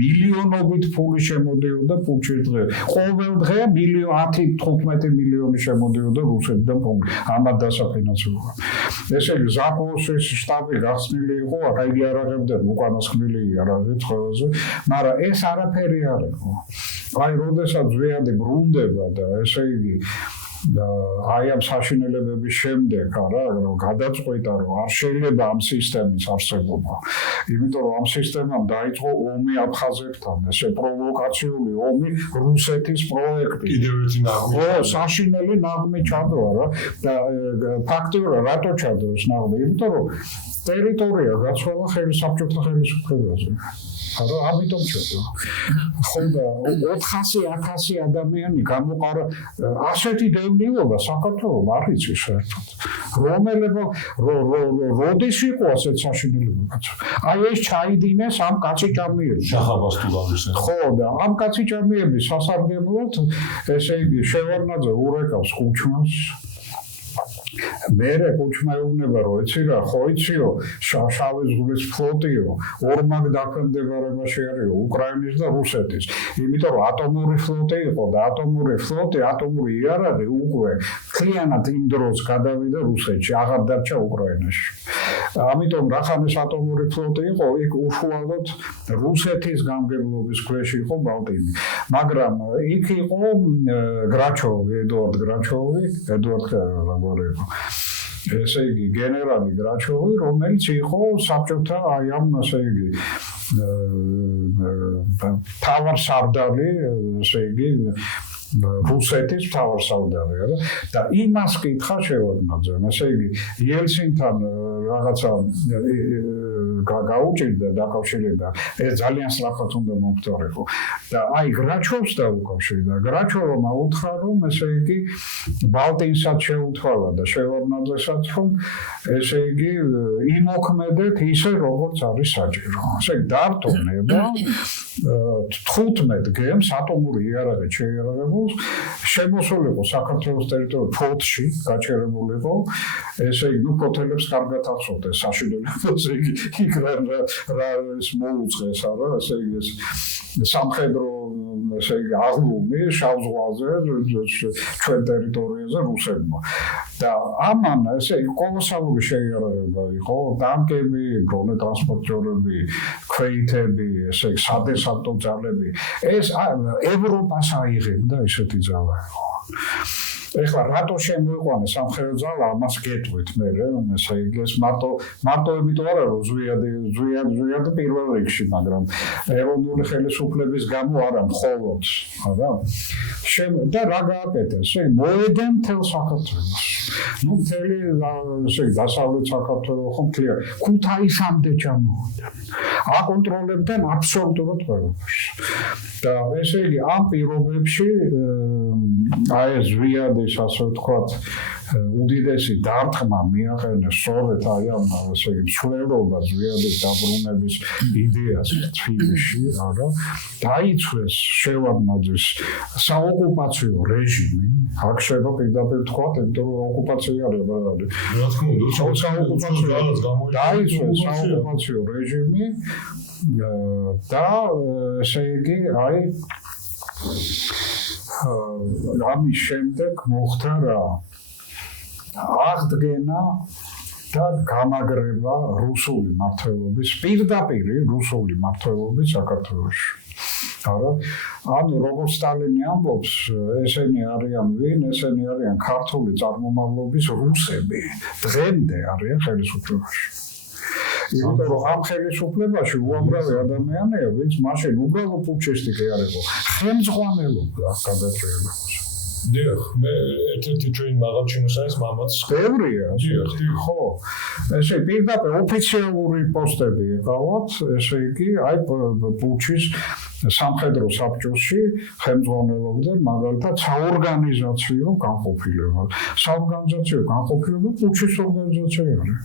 მილიონობით ფული შემოდიოდა ფულჩერდღე ყოველ დღე 10-15 მილიონი შემოდიოდა რუსეთიდან ფული ამად დასაფინანსებლად ესე იგი ზაკოვის შტაბი გახსნილი იყო აიარაღებდა უკანასკნელი იარაღით ყველაზე მაგრამ ეს არაფერი არ იყო აი როდესაც ზვიადი ბრუნდება და ესე იგი აი ამ საშინელებების შემდეგ არა რომ გადაწყვეტა რომ არ შეიძლება ამ სისტემის არსებობა. იმიტომ რომ ამ სისტემამ დაიწყო ომი აფხაზეთთან, ესე პროვოკაციული ომი რუსეთის პროექტი. კიდევ ერთი ნაღმი. ო, საშინელი ნაღმი ჩადო არა და ფაქტიურად რატო ჩადო ეს ნაღმი? იმიტომ რომ ტერიტორია გაცვალა საბჭოთა ხელისუფლებაზე. არა, ამიტომ ჩადო. ხო და 400-1000 ადამიანი გამოყარა ასეთი დევნილობა საქართველოს არ იცის საერთოდ. როდის იყო ასეთ საშინელებაც? აი ეს ჩაიდინეს ამ კაცი-ჭამიებს. შახაბას თუ გავიხსენ. ხო და ამ კაცი-ჭამიების სასარგებლოდ ესე იგი შევარნაძე ურეკავს კუჩმას. მერე კუჩმა ეუბნება რომ იცი რა ხო იციო შავი ზღვის ფლოტიო ორმაგ დაქვემდებარებაში არის უკრაინის და რუსეთის იმიტომ რომ ატომური ფლოტი იყო და ატომური ფლოტი ატომური იარაღი უკვე მთლიანად იმ დროს გადავიდა რუსეთში აღარ დარჩა უკრაინაში ამიტომ რახანეს ატომური ფლოტი იყო იქ უშუალოდ რუსეთის გამგებლობის ქვეშ იყო ბალტიმი მაგრამ იქ იყო გრაჩოვი ედუარდ გრაჩოვი ესე იგი გენერალი გრაჩოვი რომელიც იყო საბჭოთა აი ამ ესე იგი თავარსარდალი ესე იგი რუსეთის თავარსარდალი არა და იმას კითხა შევარდნაძე ესე იგი იელცინთან რაღაცა გაუჭირდა დაკავშირება ეს ძალიან სწრაფად უნდა მომხდარიყო და აი გრაჩოვს დაუკავშირდა გრაჩოვმა უთხრა რომ ესე იგი ბალტინსაც შეუთვალა და შევარდნაძესაც რომ ესე იგი იმოქმედეთ ისე როგორც არის საჭირო ესე დარტოვნება 15 გემს ატომური იარაღით შეიარაღებულს შემოსულიყო საქართველოს ტერიტორიაზე ფოთში გაჩერებულიყო ესე იგი ნუ ფოთელებს კარგად ახსოვდეს საშინელებას იგი რა ეს მოუწყეს არა ესე იგი სამხედრო ესე იგი აღლუმი შავ ზღვაზე ჩვენ ტერიტორიაზე რუსებმა და ამან ესე იგი კოლოსალური შეიარაღება იყო ტანკები, დრონე ტრანსპორტიორები, ქვეითები, ესე იგი სადესანტო ძალები ეს ევროპას აიღებდა ესეთი ძალა იყო ეხლა რატო შემოიყვანეს სამხედრო ძალა ამას გეტყვით მე ესე იგი ეს მარტო იმიტომ არა რომ ზვიად პირველ რიგში მაგრამ ეროვნული ხელისუფლების გამო არა მხოლოდ არა და რა გააკეთეს ესე მოედენ მთელ საქართველოს ნუ მთელი ესე დასავლეთ საქართველოს ხომ მთლიან ქუთაისამდე ჩამოვიდა აკონტროლებდნენ აბსოლუტურად ყველაფერს და ესე იგი ამ პირობებში აი ეს ზვიადის ასე ვთქვათ უდიდესი დარტყმა მიაყენეს სწორედ აი ამ ესე იგი მსვლელობას ზვიადის დაბრუნების იდეას თბილისში არა დაიცვეს შევარდნაძის საოკუპაციო რეჟიმი აქ შეიძლება პირდაპირ ვთქვათ იმიტომ რომ ოკუპაცია არის რა თქმა უნდა დაიცვეს საოკუპაციო რეჟიმი და ესე იგი აი ამის შემდეგ მოხდა რა აღდგენა და გამაგრება რუსული მმართველობის პირდაპირ რუსული მმართველობის საქართველოში არა ანუ როგორც სტალინი ამბობს ესენი არიან ვინ ესენი არიან ქართული წარმომავლობის რუსები დღემდე არიან ხელისუფლებაში იმიტომ რომ ამ ხელისუფლებაში უამრავი ადამიანია ვინც მაშინ უბრალოდ პუჩისტი არ იყო ხელმძღვანელობდა გადაწყვეტილებას დიახ მე ერთ-ერთი ჩვენი მაღალჩინოსანის მამაც ბევრია დიახ ხო ესე პირდაპირ ოფიციალური პოსტები ეკავათ ესე იგი აი პუჩის სამხედრო საბჭოში ხელმძღვანელობდნენ მაგალითად საორგანიზაციო განყოფილება პუჩის ორგანიზაცია არის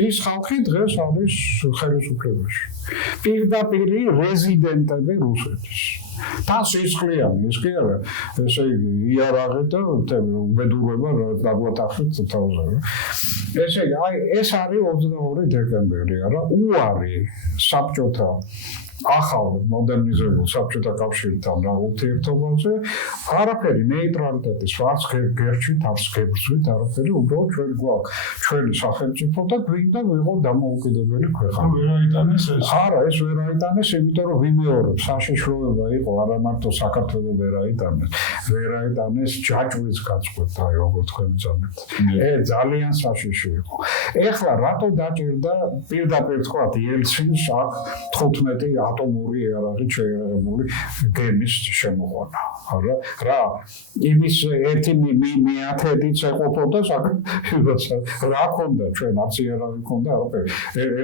ის ხალხი დღეს არის ხელისუფლებაში. პირდაპირ რეზიდენტები რუსეთის. თავს ისხლიანი, ის კი არა, ესე იგი იარაღი და უბედურება დაგვატახეთ თავზე. ესე იგი, აი ეს არის 22 დეკემბერი, არა, უარი საბჭოთა ახალ მოდერნიზებულ საბჭოთა კავშირთან რა ურთიერთობაზე არაფერი ნეიტრალიტეტის ვარც გერჩით არც გებრძვით არაფერი უბრალოდ ჩვენ გვაქვს ჩვენი სახელმწიფო და გვინდა ვიყო დამოუკიდებელი ქვეყანა ვერ აიტანეს ეს არა ეს ვერ აიტანეს იმიტომ რომ ვიმეორებ საშიშროება იყო არა მარტო საქართველოს ვერ აიტანეს ჯაჭვის გაწყვეტა როგორც თქვენ ძანეთ ძალიან საშიში იყო ეხლა რატო დაჭირდა პირდაპირ თქვა იელცინს აქ 15 ატომური იარაღით შეერაღებული გემის შემოყვანა არა რა იმის ერთი მეათედიც ეყოფოდა რა ქონდა ჩვენ არც იარაღი ქონდა არაფერი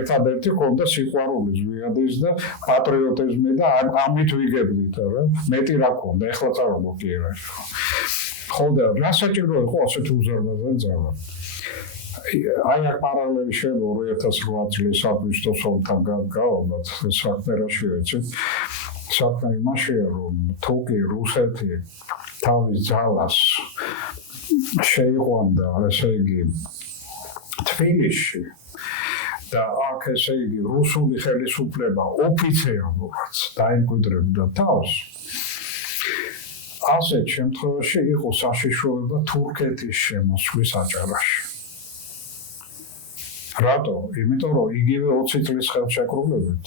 ერთადერთი ქონდა სიყვარული ზვიადის და პატრიოტიზმი და ამით ვიგებდით რა მეტი რა ქონდა ეხლა წარმოგიდგენთ ხო და რა საჭირო იყო ასეთი უზარმაზარი ძალა აი აქ პარალელი შეიძლება 2008 წლის აგვისტოს ომთან გავაბათ საქმე რა შევეცით საქმე იმაშია რომ თუკი რუსეთი თავის ძალას შეიყვანდა ესე იგი თბილისში და აქ ესე იგი რუსული ხელისუფლება ოფიციალურად დაიმკვიდრებდა თავს ასეთ შემთხვევაში იყო საშიშროება თურქეთის შემოსვლის აჭარაში რატო? იმიტომ რომ იგივე 20 წლის ხელშეკრულებით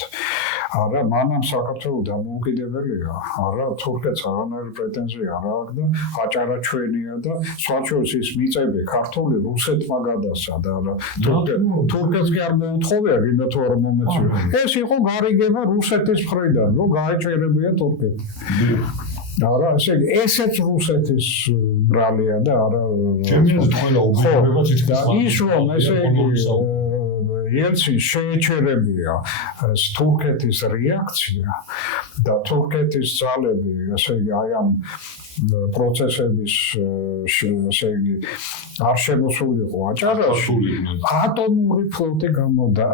არა მანამ საქართველოს დამოუკიდებელია არა თურქეთს არანაირი პრეტენზია არ აქვს და აჭარა ჩვენია და სხვაჩვენს ის მიწები ქართული რუსეთმა გადასცა და არა თურქეთს კი არ მოუთხოვია გინდა თუ არ მომეწია ეს იყო გარიგება რუსეთის მხრიდან რომ გაეჭერებია თურქეთი არა ესეც რუსეთის ბრალია და არა ჩემი ყველა უბედურება თითქოს ის რომ ესე იგი იელცინს შეეჩერებია თურქეთის რეაქცია და თურქეთის ძალები ესე იგი აი ამ პროცესების ესე იგი არ შემოსულიყო აჭარაში ატომური ფლოტი გამოდა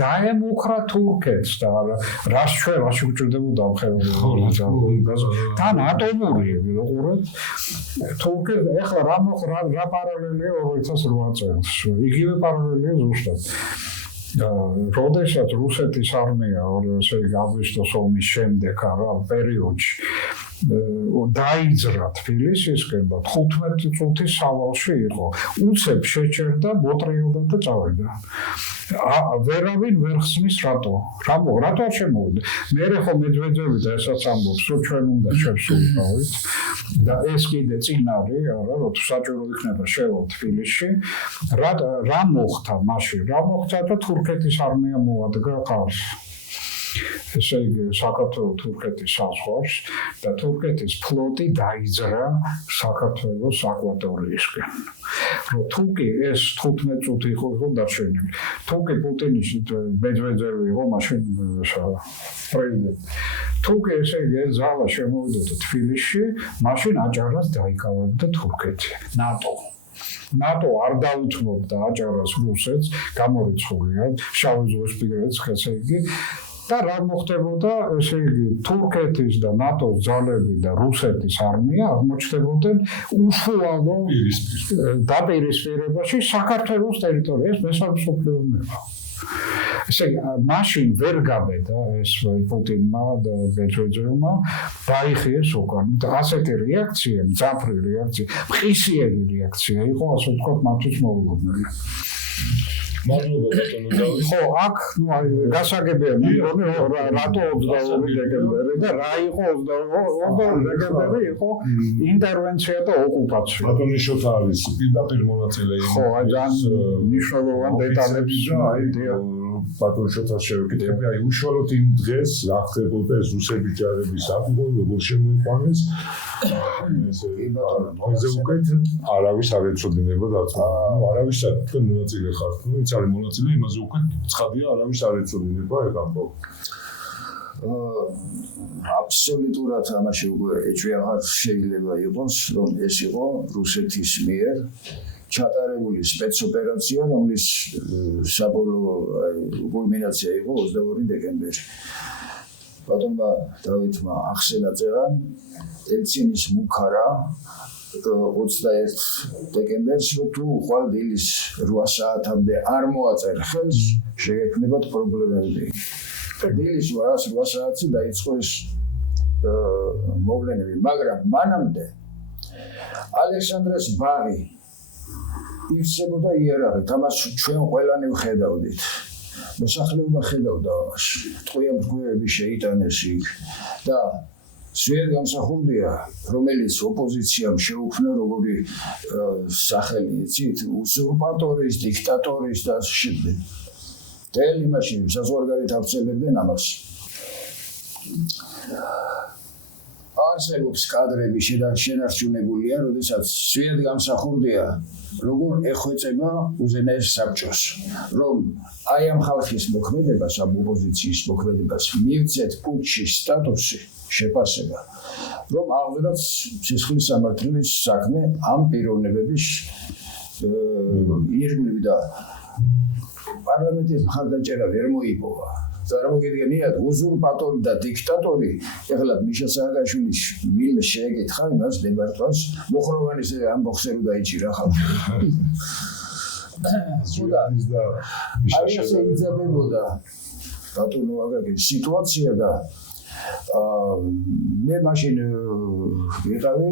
დაემუქრა თურქეთს და რას ჩვენ რაში უჭირდებოდა ამ ხელოვნებას თან ატომური ვიყურეთ თურქეთი ეხლა რა პარალელია 2008 წელს იგივე პარალელია ზუსტად როდესაც რუსეთის არმია ესე იგი აგვისტოს ომის შემდეგ რა პერიოდში დაიძრა თბილისისკენ და 15 წუთის სავალში იყო. უცებ შეჭერდა, მოტრიალდა და წავიდა. ვერავინ ვერ ხსნის რატო? რატო არ შემოვიდა? მე ხო მეძვეძები და ესაც ამბობს, რომ ჩვენ უნდა ჩემს ულყავით და ეს კიდე წინარი, არა, რომ საჭირო იქნება შევა თბილისში. რა მოხდა მაშინ? რა მოხდა და თურქეთის არმია მოადგა ხარს. ესე იგი საქართველოს თურქეთის საზღვარს და თურქეთის ფლოტი დაიძრა საქართველოს აკვატორიისკენ. რომ თუკი ეს 15 წუთი იყო დარჩენილი. თუკი პუტინის მეძვეძები იყო მაშინ პრეზიდენტი. თუკი ესე იგი ზალა შემოვიდოდა თბილისში, მაშინ აჭარას დაიკავებდა თურქეთი. ნატო არ დაუთმობდა აჭარას რუსეთს, გამორიცხულია შავი ზღვის პირას, ესე იგი და რა მოხდებოდა, ესე იგი, თურქეთის და ნატოს ძალები და რუსეთის არმია აღმოჩნდებოდნენ უშუალო დაპირისპირებაში საქართველოს ტერიტორიას მესამე მსოფლიო ომებმა. ესე იგი, მაშინ ვერ გაბედა ეს პუტინმა და მეძვეძებმა დაიხიეს უკან. და ასეთი რეაქცია, მძაფრი რეაქცია, მყისიერი რეაქცია იყო, ასე ვთქვათ, მათთვის მოულოდნელი. მადლობა ბატონო დავით. ხო, აქ გასაგებია მიგონი რატო 22 დეკემბერი და რა იყო 22 დეკემბერი იყო ინტერვენცია და ოკუპაცია. ბატონი შოთა არის პირდაპირ მონაწილე. ხო, აი ძალიან მნიშვნელოვანი დეტალები და აი ბატონ შოთას შევეკითხები, აი უშუალოდ იმ დღეს რა ხდებოდა ეს რუსების ჯარების აღგო, როგორ შემოიყვანეს. ესე უკეთ არავის არ ეცოდინება დაწვა. არავის თქვენ მონაწილე ხართ, ვინც არის მონაწილე, იმაზე უკეთ ცხადია, არავის არ ეცოდინება ეგ ამბავ. აბსოლუტურად ამაში უკვე ეჭვი შეიძლება იყოს, რომ ეს იყო რუსეთის მიერ ჩატარებული სპეცოპერაცია, რომლის საბოლოო კულმინაცია იყო 22 დეკემბერი. ბატონმა დავითმა ახსენა წერან ელცინის მუქარა 21 დეკემბერს, რომ თუ ხვალ დილის 8 საათამდე არ მოაწერ ხელს, შეგექმნებათ პრობლემები. დილის 8 საათზე დაიწყო ეს მოვლენები, მაგრამ მანამდე ალექსანდრეს ბაღი ივსებოდა იარაღით, ამას ჩვენ ყველანი ვხედავდით. მოსახლეობა ხედავდა ამას. ტყვია-ბრგვეები შეიტანეს იქ და ზედ გამსახურდია, რომელიც ოპოზიციამ შეუქმნა როგორი სახელი, იცით, უზურპატორის, დიქტატორის და შემდეგ. დელი მაშინ საზღვარგარეთ აღწევდნენ ამას. არსებობს კადრები შენარჩუნებულია, როდესაც ზედ გამსახურდია, როგორ ეხვეწება უზენაეს საბჭოს, რომ აი ამ ხალხის მოქმედებას, ამ ოპოზიციის მოქმედებას მივცეთ პუტჩის სტატუსი, შეფასება, რომ აღწერათ სისხლის სამართლის საქმე ამ პიროვნებების ირგვლივ და პარლამენტის მხარდაჭერა ვერ მოიპოვა. წარმოგიდგენიათ, უზურპატორი და დიქტატორი, ეხლა მიშა სააკაშვილის ვინმე შეეკითხა იმას დებარტვას, მოხროვანის ამბოხზე რო დაიჭირა ხალხი. აი ესე იძაბებოდა ბატონო აგაგის სიტუაცია და მე მაშინ ვიყავი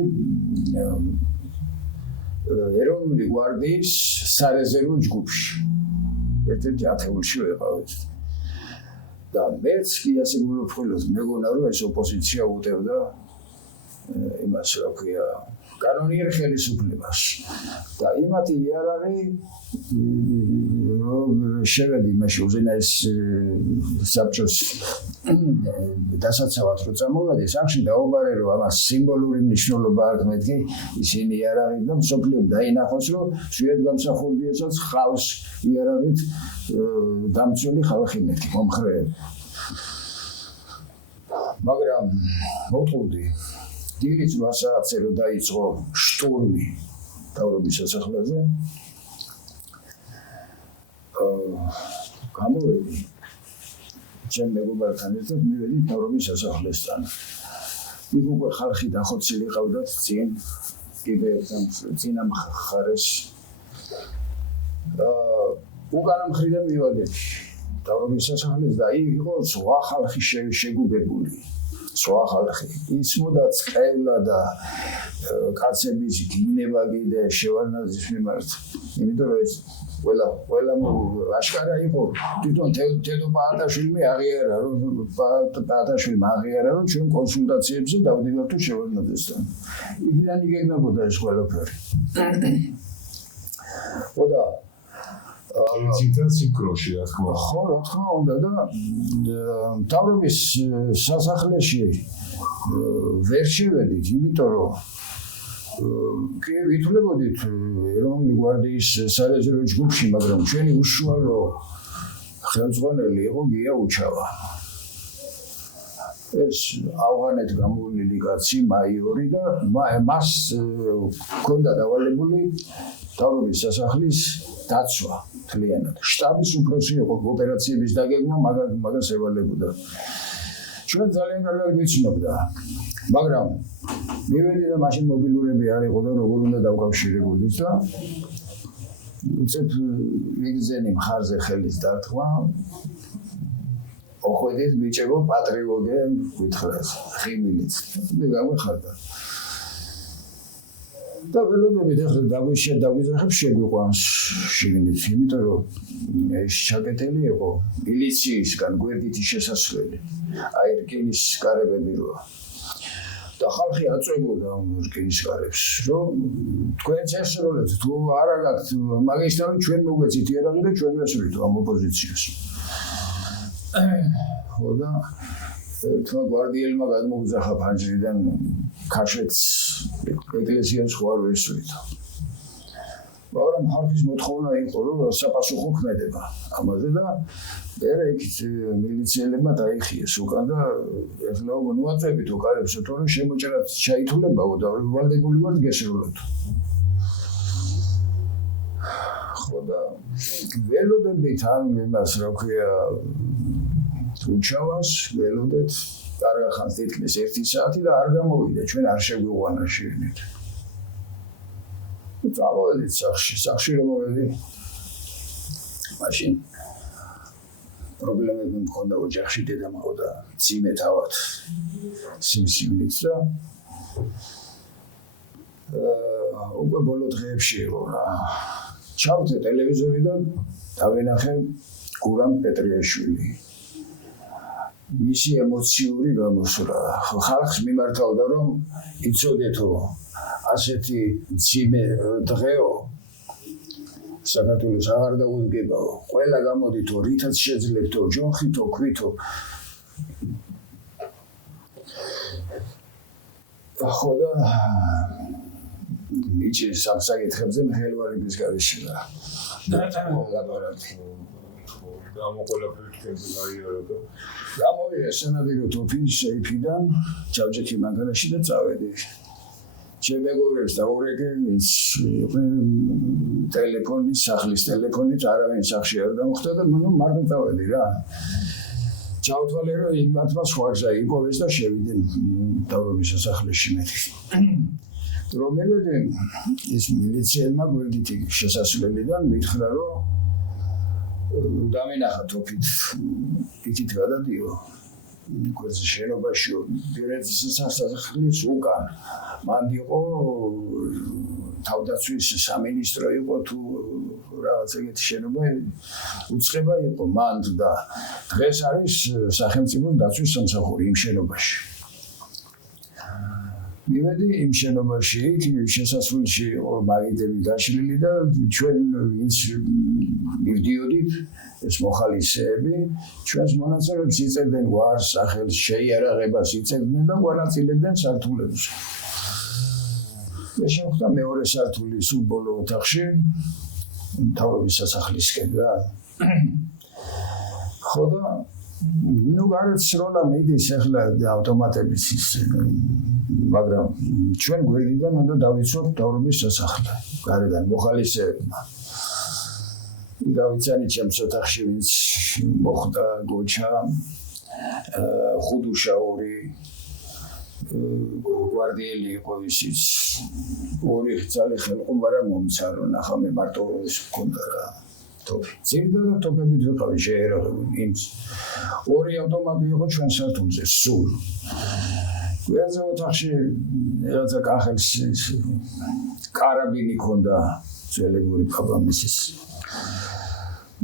ეროვნული გვარდიის სარეზერვო ჯგუფში. ერთ-ერთი ათეულში ვიყავით. და მეც კი ასე მოვხილოთ, მეგონა რომ ეს ოპოზიცია უტევდა იმას რა ქვია კანონიერ ხელისუფლებას და იმათი იარაღი შევედი მაშინ უზენაეს საბჭოს დასაცავად რო წამოვედი, სახში დაუბარე რომ ამას სიმბოლური მნიშვნელობა აქვს, მეთქი ისინი იარაღი და მსოფლიომ დაინახოს რომ შვედ გამსახურდიასაც ხავს იარაღით დამცველი ხალხი მეთქი მომხრეები. მაგრამ მოვთხოვდი დილის 8 საათზე რო დაიწყო შტურმი მთავრობის სასახლეზე, გამოვედი ჩემ მეგობართან ერთად მივედი მთავრობის სასახლესთან. იქ უკვე ხალხი დახოცილი ყავდათ წინ კიბერთან წინა მხარეს. უკანა მხრიდან მივედით მთავრობის სასახლეს და იქ იყო სხვა ხალხი შეგუბებული. სხვა ხალხი იცმოდა წყევლა და კაცების გინება კიდე შევარნაძის მიმართ, იმიტომ რომ ეს ყველა აშკარა იყო. თვითონ თედო პაატაშვილმა აღიარა, რომ პაატაშვილმა აღიარა, რომ ჩვენ კონსულტაციებზე დავდივართ შევარნაძესთან. იქიდან იგეგმებოდა ეს ყველაფერი. ხოდა ინციდენტ სინქრონში რა თქმა უნდა. ხო, რა თქმა უნდა და მთავრობის სასახლეში ვერ შევედით, იმიტომ რომ კი ვითვლებოდით ეროვნული გვარდიის სარეზერვო ჯგუფში, მაგრამ ჩვენი უშუალო ხელმძღვანელი იყო გია უჩავა. ეს ავღანეთ გამოვლილი კაცი მაიორი და მას ჰქონდა დავალებული მთავრობის სასახლის დაცვა მთლიანად. შტაბის უფროსი იყო ოპერაციების დაგეგმა, მაგას ევალებოდა. ჩვენ ძალიან კარგად ვიცნობდა, მაგრამ მივედი და მაშინ მობილურები არ იყო და როგორ უნდა დავკავშირებოდით და უცებ ვიგზენი მხარზე ხელის დარტყმა. ოხვედით ბიჭებო პატრიოტე გითხრათ, ხიმილიც. და გამიხარდა. და ველოდებით ახლა დაგვიზახებ შეგვიყვანს შიგნით, იმიტომ რომ ეს ჩაკეტილი იყო მილიციისგან გვერდითი შესასვლელი. აი რკინის კარებები როა. და ხალხი აწვებოდა ამ რკინის კარებს, რომ თქვენც ესროლეთ, თუ არა გაქვთ მაგისტრავი, ჩვენ მოგვეცით იარაღი და ჩვენ ვესვრით ამ ოპოზიციას. ხო და თვა გვარდიელმა გადმოგზახა ფანჯრიდან ქაშეთს ეკლესიას ხوار ვესვრით. მაგრამ ხალხის მოთხოვნა იყო, რომ საპასუხო ქმედება ამაზე და ერე იქ მილიცieლებმა დაიხიეს უკან და ეხლა მოაწვევით უკარებს, თორემ შემოჭრათ ჩაითულებაო და ვალდებული ვართ გესროლოთ. ხო და ველოდებით ამ იმას რა ქვია უჩავას ველოდეთ კარგა ხანს თითქმის 1 საათი და არ გამოვიდა, ჩვენ არ შეგვიყვანა შიგნით. წავედით სახში რომ მოვედი. მაშინ პრობლემები მქონდა ოჯახში, დედამ ყავდა მძიმე თავად სიმსივნით და უკვე ბოლო დღეებში იყო რა. ჩავდე ტელევიზორიდან დავინახე გურამ პეტრიაშვილი. მისი ემოციური გამოსვლა ხალხს მიმართავდა რომ იცოდეთო ასეთი მძიმე დღეო საქართველოს აღარ დაუდგებაო ყველა გამოდითო რითაც შეძლებთო ჯოხითო ქვითო ხო და მიჩი სამსაკითხებზე მხელვარების გარეშეა გამოვიდა სანადირო თოფის შეიფიდან ჯავჯეთი მანქანაში და წავედი ჩემ მეგობრებს დაურეკე ის ტელეფონი სახლის ტელეფონით არავინ სახში არ დამხვდა და მარტო წავედი რა ჩავთვალე რომ იმათმა სხვა გზა იპოვეს და შევიდნენ დავრობის სასახლეში მეტი რომ მივედი ის მილიციელმა გვერდითი შესასვლელიდან მითხრა რომ დავინახა თოფით იქით გადადიო გვერდზე შენობაში დირექციის სასახლის უკან მან იყო თავდაცვის სამინისტრო იყო თუ რაღაც ეგეთი შენობა უცხება იყო მან და დღეს არის სახელმწიფო დაცვის სამსახური იმ შენობაში მივედი იმ შენობაში იქ შესასვლელში იყო მაგიდები გაშლილი და ჩვენ ის მივდიოდით ეს მოხალისეები ჩვენს მონაცემებს იწერდნენ გვარს სახელს შეიარაღებას იწერდნენ და გვანაწილებდნენ სართულებზე და შემოხდა მეორე სართულის უბოლო ოთახში მთავრობის სასახლისკენ რა ხო და ნუ გარეთ სროლა მიდის ახლა ავტომატების მაგრამ ჩვენ გვერდიდან უნდა დავიცვათ მთავრობის სასახლე გარედან მოხალისეებმა გავიცანი ჩემს ოთახში ვინც მოხდა გოჩა ხუდუშაური გვარდიელი იყო ისიც ორი ძალე ხელყუმარა მომცარო ნახა მე მარტო ის მქონდა რა თოფი ძირდადა თოფებით ვიყავი შეერაღებული იმს ორი ავტომატი იყო ჩვენ სართულზე სულ გვერდზე ოთახში რაღაცა კახელს კარაბინი ქონდა ძველებური პაპამისის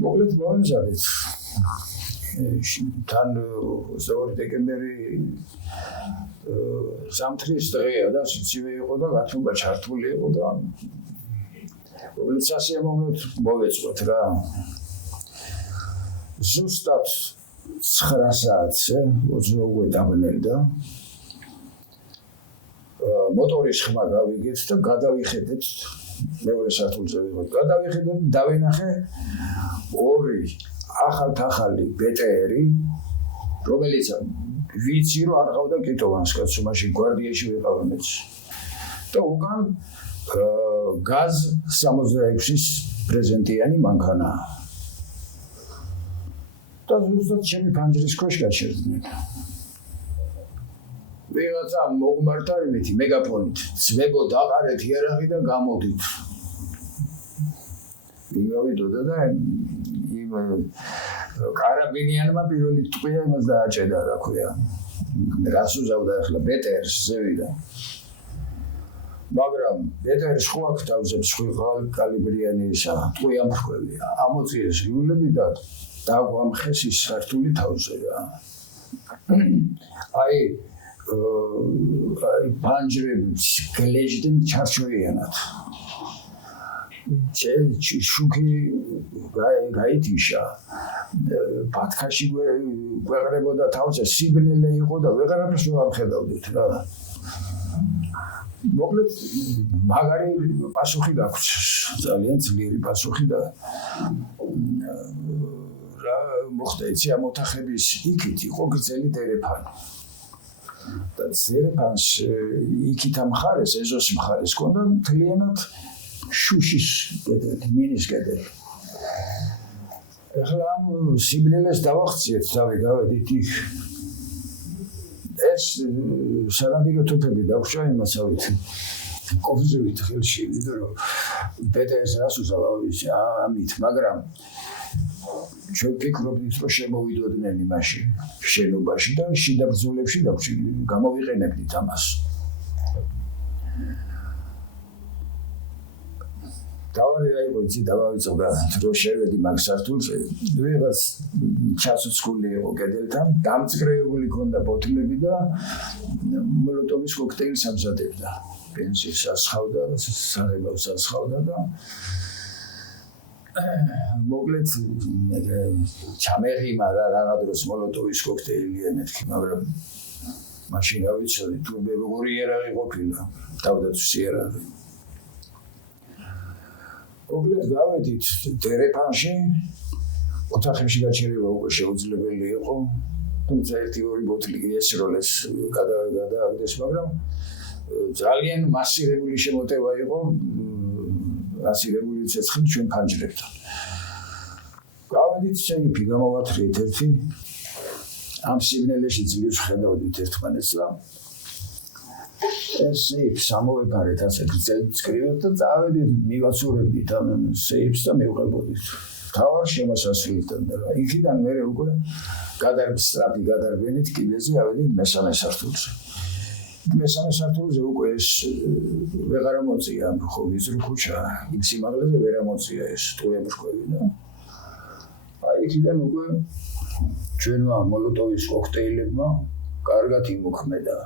მოკლედ მომზადეთ თან 22 დეკემბერი ზამთრის დღეა და სიცივე იყო და გათმობა ჩართული იყო და მოკლედ სასიამოვნოდ მოვეწყოთ რა ზუსტად 9 საათზე უკვე დაბნელდა მოტორის ხმა გავიგეთ და გადავიხედეთ მეორე სართულზე ვიყოთ გადავიხედეთ დავინახე ორი ახალი ბეტერი რომელიც ვიცი რომ არ ყავდა კიტოვანს კაცო მაშინ გვარდიაში ვიყავენეც და უკან გაზ 66-ის პრეზენტიანი მანქანა და ზუსტად ჩემი ფანჯრის ქვეშ გაჩერდნენ ვიღაცა მოგმართა იმითი მეგაფონით ძმებო დაყარეთ იარაღი და გამოდით ვიგავიდოდა და იმ კარაბინიანმა პირველი ტყვია იმას დააჭედა რა ქვია რას უზავდა ახლა ბეტერს ზევიდა მაგრამ ბეტერს ხო აქ თავზებს კალიბრიანი ისა ტყვია მრხვევია ამოწიეს ლიულები და დაგვამხეს ის სართული თავზე რა აი პანჯრებს გლეჯდნენ ჩარჩოიანად შუქი გაითიშა პატკაში გვეღრებოდა თავზე სიბნელე იყო და ვეღარაფერს ვერ ხედავდით რა მოკლედ მაგარი პასუხი გაგვცეს ძალიან ძლიერი პასუხი და რა მოხდა იცი ამ ოთახების იქით იყო გრძელი დერეფანი და დერეფანს იქით ამ მხარეს ეზოს მხარეს ჰქონდა მთლიანად შუშის კედელი მინის კედელი ახლა ამ სიბნელეს დავახციეთ თავი გავედით იქ ეს სანადირო თოფები დაგვშვა იმასავით კოფეზე ვითხილში ვიდო რომ ბეტეს რას უზავავი ამით მაგრამ ჩვენ ფიქრობთ რომ შემოვიდოდნენ იმაში შენობაში და შიდა ბრძოლებში და გამოვიყენებდით ამას დავარი რა იყო იცი დავავიწყდა რომ შევედი მაგ სართულზე ვიღაც ჩასუცქული იყო კედელთან დამწკრივებული ქონდა ბოთლები და მოლოტოვის კოქტეილს ამზადებდა პენსიის ასხავდა საღებავს ასხავდა და მოკლედ ჩამეღიმა რაღა დროს მოლოტოვის კოქტეილი ემეთქი მაგრამ მაშინ რა ვიცოდი თუ როგორი იარაღი ყოფილა თავდაცვის იარაღი მოკლედ გავედით დერეფანში ოთახებში გაჩერება უკვე შეუძლებელი იყო თუმცა ერთი-ორი ბოთლი ესროლეს გადააგდეს მაგრამ ძალიან მასირებული შემოტევა იყო მასირებული ცეცხლი ჩვენ ფანჯრებთან გავედით შეიფი გამოვათრიეთ ერთი ამ სიგნალებში ძლივს ხედავდით ერთმანეთს და ეს სეიფს ამოვეფარეთ ასეთ წკრივად და წავედით მივაცურებდით ამ სეიფს და მივღებოდით თავარ შემოსასვლელთან და იქიდან მერე უკვე გადარბსტრაფი გადარბენით კიბეზე ავედით მესამე სართულზე მესამე სართულზე უკვე ეს ვეღარ მოწია ხო ვიზრო ქუჩა იქ სიმაღლეზე ვერ ამოწია ეს ტუებრკოვი და აი იქიდან უკვე ჩვენმა მოლოტოვის კოქტეილებმა კარგად იმოქმედა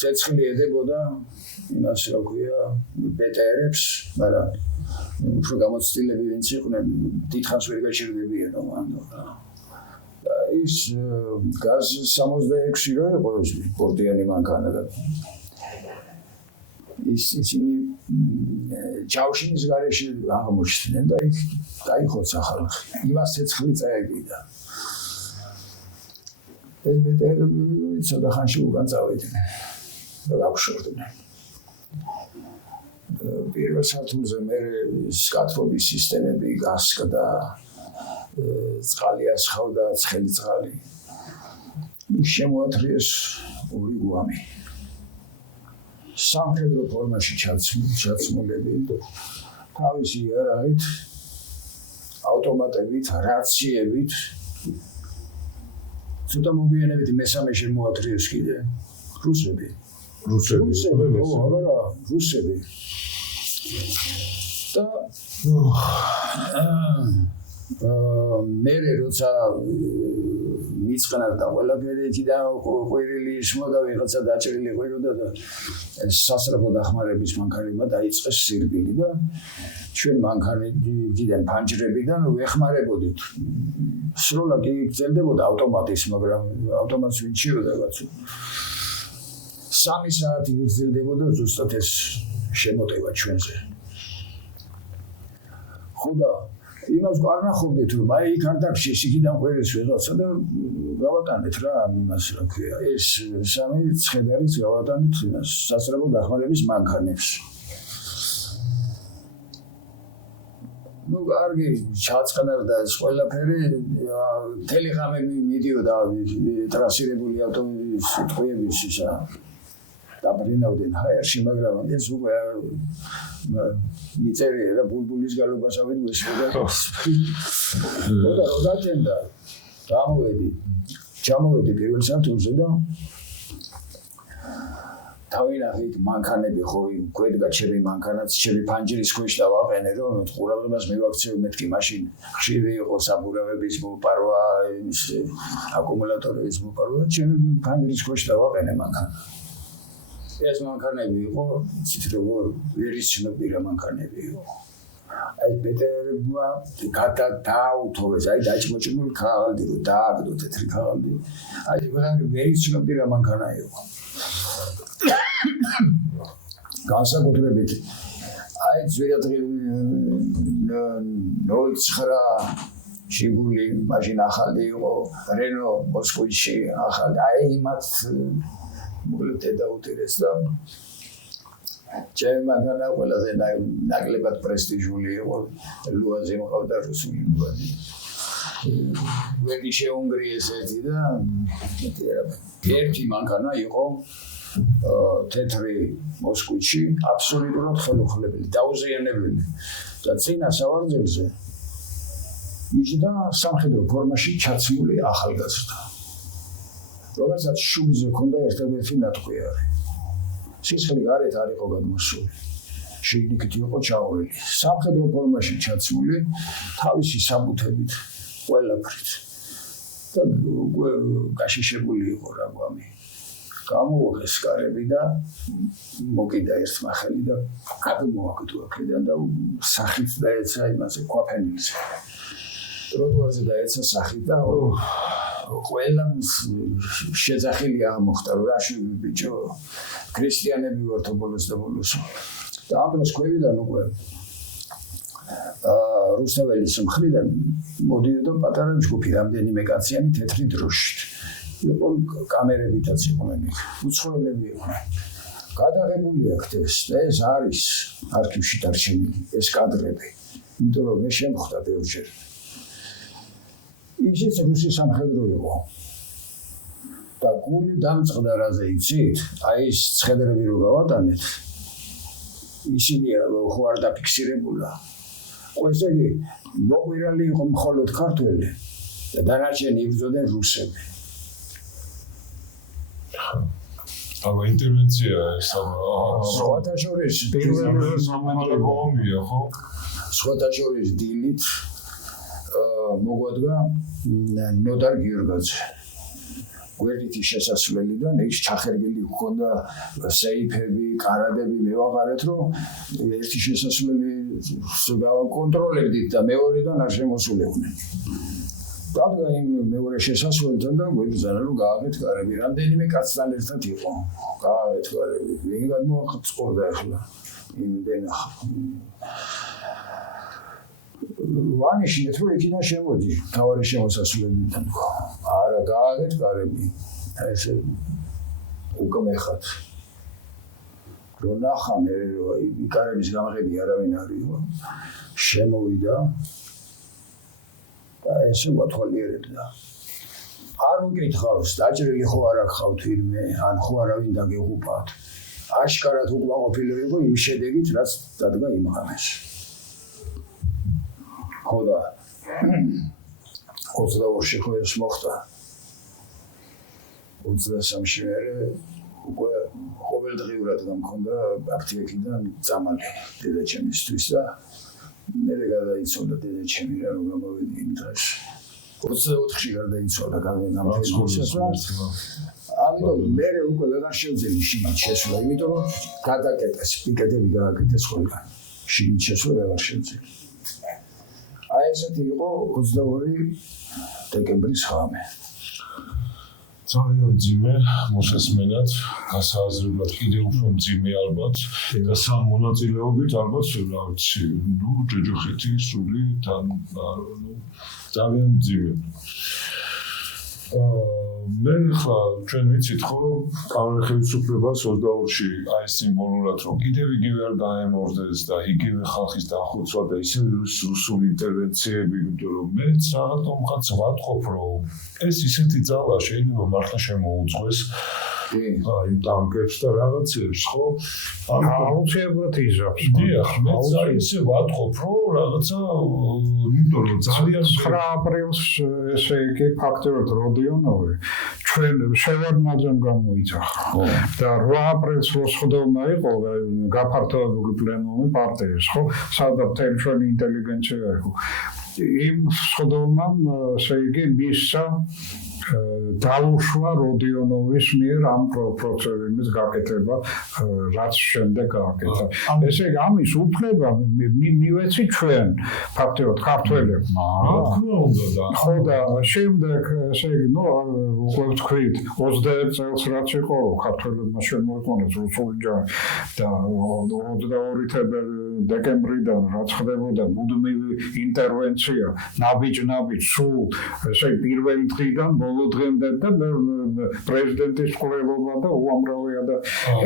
ცეცხლი ედებოდა იმას რა ქვია ბეტერებს მაგრამ უფრო გამოცდილები ვინც იყვნენ დიდხანს ვერ გაჩერდებიანო მანდ ის გაზ 66 რო იყო პორტიანი მანქანა და ისინი ჯავშინის გარეშე აღმოჩნდნენ და იქ დაიხოცა ხალხი იმას ცეცხლი წაეგიდა ეს ბეტერები ცოტა ხანში უკან წავიდნენ და გავშორდნენ პირველ სართულზე მე სკათრობის სისტემები გასკდა წყალი ასხავდა ცხელი წყალი იქ შემოათრიეს ორი გვამი სამხედრო ფორმაში ჩაცმულები თავისი იარაღით ავტომატებით რაციებით ცოტა მოგვიანებით მესამე შემოათრიეს კიდე რუსები და მერე როცა მიწყნარდა ყველაფერი იქიდან ყვირილი ისმოდა ვიღაცა დაჭრილი ყვიროდა და სასწრაფო დახმარების მანქანებმა დაიწყეს სირბილი და ჩვენ მანქანებიდან ფანჯრებიდან ვეხმარებოდით სრულად გრძელდებოდა ავტომატის მაგრამ ავტომატს ვინჩიოდა კაცო 3 საათი გრძელდებოდა ზუსტად ეს შემოტევა ჩვენზე ხოდა იმას ვარნახობდით რომ აი იქ არ დაგშეს იქიდან ყვირილს ვიღაცა და გავატანეთ რა იმას რა ქვია ეს სამი ცხედარიც გავატანეთ იმას სასწრაფო დახმარების მანქანებს ну კარგი ჩაწყნარდა ეს ყველაფერი თელეგრამები მიდიოდა ტრასირებული ავტომობილის სიტყვების ისა დაბრინავდნენ ჰაერში მაგრამ ეს უკვე მიწერია რა ბულბულის გალობას ავედი ესოდა და დაჭენდა ჩამოვედი პირველ სართულზე და თავინახით მანქანები ხო გვედგაჩერე მანქანაც ჩემი ფანჯრის ქვეშ დავაყენე რომ ყურადღებას მივაქცევ მეთქი მაშინ ხშირი იყო საბურავების მოპარვა აკუმულატორების მოპარვა და ჩემი ფანჯრის ქვეშ დავაყენე მანქანა ეს მანქანები იყო ციტრო ვერ იცნობდი რა მანქანები იყო აი ბეტერებმა გადააუთოვეს აი დაჭმოჭმული ქაღალდი რომ დააგდო თეთრი ქაღალდი აი ვერ იცნობდი რა მანქანა იყო განსაკუთრებით აი ზვირადღი 09 შიგული მაშინ ახალი იყო რენო მოსკოვში ახალი აი იმათ მოკლედ დაუტირეს და ჩემი მანქანა ყველაზე ნაკლებად პრესტიჟული იყო ლუაზი მოყავდა რუსული ლუაზი ვედი შეუნგრიეს ერთი და ერთი მანქანა იყო თეთრი მოსკოვში აბსოლუტურად ხელუხლებელი, დაუზიანებელი და წინა სავარძელზე იჯდა სამხედრო ფორმაში ჩაცმული ახალგაზრდა. რომელსაც შუბიზე ჰქონდა ერთადერთი ნატყვიარი. სისხლი გარეთ არ იყო გადმოსული. შიგნით იყო ჩაურელი. სამხედრო ფორმაში ჩაცმული, თავისი საბუთებით ყველაფრით. და გაშიშებული იყო რაგვამი. გამოუღეს კარები და მოკიდა ერთმა ხელი და გადმოაგდო აქედან და სახით დაეცა იმაზე კვაფენილზე. ტროტუარზე დაეცა სახით და ყველა შეძახილი აღმოხდა რომ რაში ბიჭო ქრისტიანები ვართ ბოლოს და ბოლოს. და ამ დროს ქვევიდან უკვე რუსთაველის მხრიდან მოდიოდა პატარა ჯგუფი რამდენიმე კაციანი თეთრი დროშით. იყო კამერებითაც იყვნენ იქ, უცხოელები იყვნენ. გადაღებული აქ ეს და ეს არის არქივში დარჩენილი ეს კადრები. იმიტომ რომ მე შემხვდა ბევრჯერ. ისიც რუსი სამხედრო იყო. და გული დამწყდა რაზე იცით? აი ეს ცხედრები რო გავატანეთ. ისინი ხო არ დაფიქსირებულა. ესე იგი, მოყვირალი იყო მხოლოდ ქართველი და დანარჩენი იბრძოდნენ რუსები. აბა ინტერვენცია ეს სხვათა შორის პირველი სამხედრო ომია, ხო? სხვათა შორის დილით მოგვადგა ნოდარ გიორგაძე. გვერდითი შესასვლელიდან ის ჩახერგილი ჰქონდა სეიფები, კარადები, მე ვაღარეთ რომ ერთი შესასვლელი გავაკონტროლებდით და მეორედან არ შემოსულიყვნენ. დადგა იმ მეორე შესასვლელთან და გვებზანა რომ გააღეთ კარები, რამდენიმე კაცთან ერთად იყო. გააღეთ კარები, ვინ გადმოაწყობდა ახლა იმდენ ვანიშნეთ რომ იქიდან შემოდი თავარი შემოსასვლელიდან. არა გააღეთ კარები. ესე უკმეხათ. რომ ნახა მე რომ კარების გამღები არავინ არ იყო. შემოვიდა და ესე მოთვალიერებდა. არ უკითხავს, დაჭრილი ხო არ აქხავთ ვინმე, ან ხო არავინ დაგეღუპათ. აშკარად უკმაყოფილი იყო იმ შედეგით, რაც დადგა იმ ღამეს. ხო და 22-ში ხო ეს მოხდა. 23-ში მერე უკვე ყოველდღიურად გამქონდა აფთიაქიდან წამალი დედაჩემისთვის და მერე გადაიცვალა დედაჩემი რა რომ გამოვედი იმ დღეს. 24-ში გარდაიცვალა გამომხსენებელს. ამიტომ მერე უკვე ვეღარ შევძელი შიგნით შესვლა, იმიტომ რომ გადაკეტეს, პიკეტები გააკეთეს ყველგან. შიგნით შესვლა ვეღარ შევძელი. აი ესეთი იყო 22 დეკემბრის ღამე. ძალიან მძიმე მოსასმენად, გასააზრებლად კიდევ უფრო მძიმე ალბათ და სამ მონაწილეობით ალბათ რა ვიცი, ჯოჯოხეთი, სული და ძალიან მძიმე. მე ხა ჩვენ ვიცით ხო კანონხელისუფლებას 22-ში აი სიმბოლურად რომ კიდევ იგივე არ დაემორდეს და იგივე ხალხის დახოცვა და ისევ რუსული ინტერვენციები, იმიტომ რომ მეც რაღაცომღაც ვატყობ რომ ეს ისეთი ძალა შეიძლება მართლა შემოუძღვეს აი ტანკებს და რაღაცებს ხო? აუცილებლად იზრავს. დიახ, მეც ისე ვატყობ რომ რაღაცა იმიტომ რომ ძალიან 9 აპრილს ესე იგი ფაქტობრივად როდიონოვი ჩვენ შევარდნაძემ გამოიძახა და 8 aprilს როსხდომა იყო გაფართოებული პლენუმი პარტიის ხო სადაც მთელი ჩვენი ინტელიგენცია იყო იმ სხდომამ ესე იგი მისცა დაუშვა როდიონოვის მიერ ამ პროცესის გაკეთება რაც შემდეგ გააკეთა. ესე იგი ამის უფლება მივეცი ჩვენ ფაქტობრივად ქართველებმა. ხო და შემდეგ ესე იგი უკვე ვთქვით 21 წელს რაც იყო რომ ქართველებმა შემოიყვანეს რუსული ჯარი და 22 დეკემბრიდან რაც ხდებოდა მუდმივი ინტერვენცია ნაბიჯ სულ ესე იგი პირველი დღიდან ბოლო დღემდე და პრეზიდენტის ყურებობა და უამრავია და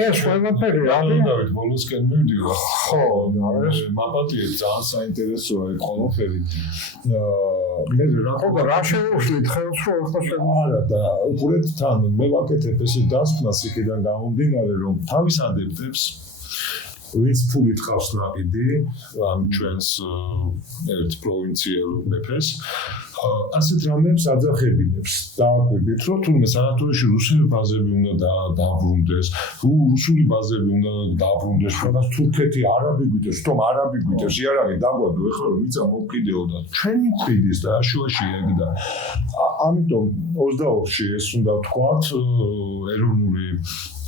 ეს ყველაფერი არის დავით ბოლოსკენ მივდივარ ხო და ეს მაპატიე ძალიან საინტერესოა ეს ყველაფერი მე რა ხო და რა შეუხსნით ხელს რომ ახლა არა და უყურეთ თან მე ვაკეთებ ესე დასკვნას იქიდან გამომდინარე რომ თავის ადეპტებს ვინც ფულით ყავს ნაკიდი ამ ჩვენს ერთ პროვინციელ მეფეს ასეთ რამებს აძახებინებს დააკვირდით რომ თუნდაც სანატორიაში რუსული ბაზები უნდა დააბრუნდეს რუსული ბაზები უნდა დააბრუნდეს რაღაც თურქეთი არაბი გვიტევს თომ არაბი გვიტევს იარაღი დაგვადო ეხლა რომ მიწა მოვკიდეო და ჩვენი მყიდის და აშუაში ეგ და ამიტომ 24-ში ეს უნდა ვთქვათ ეროვნული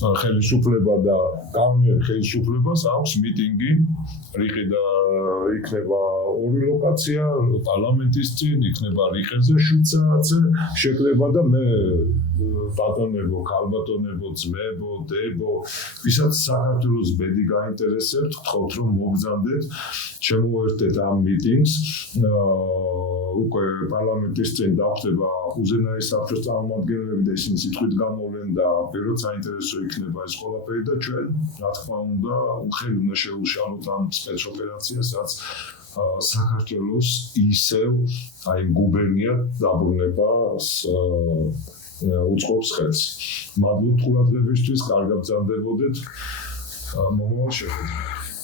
ხელისუფლება და კანონიერი ხელისუფლებას აქვს მიტინგი რიყი და იქნება ორი ლოკაცია პარლამენტის წინ იქნება რიყეზე 7 საათზე შეკლება და მე ბატონებო ქალბატონებო ძმებო დებო ვისაც საქართველოს ბედი გაინტერესებთ გთხოვთ რომ მოგზანდეთ შემოვერთეთ ამ მიტინგს უკვე პარლამენტის წინ დახვდება უზენაეს საბჭოს წარმომადგენლები და ისინი სიტყვით გამოვლენ და პირდაპირ საინტერესო იქნება ეს ყველაფერი და ჩვენ რა თქმა უნდა ხელი უნდა შეუშალოთ ამ სპეცოპერაციას რაც საქართველოს ისევ აი გუბერნიად დაბრუნებას უწყობს ხელს. მადლობთ ყურადღებისთვის, კარგად ბრძანდებოდეთ. მომავალ შეხვედრაზე.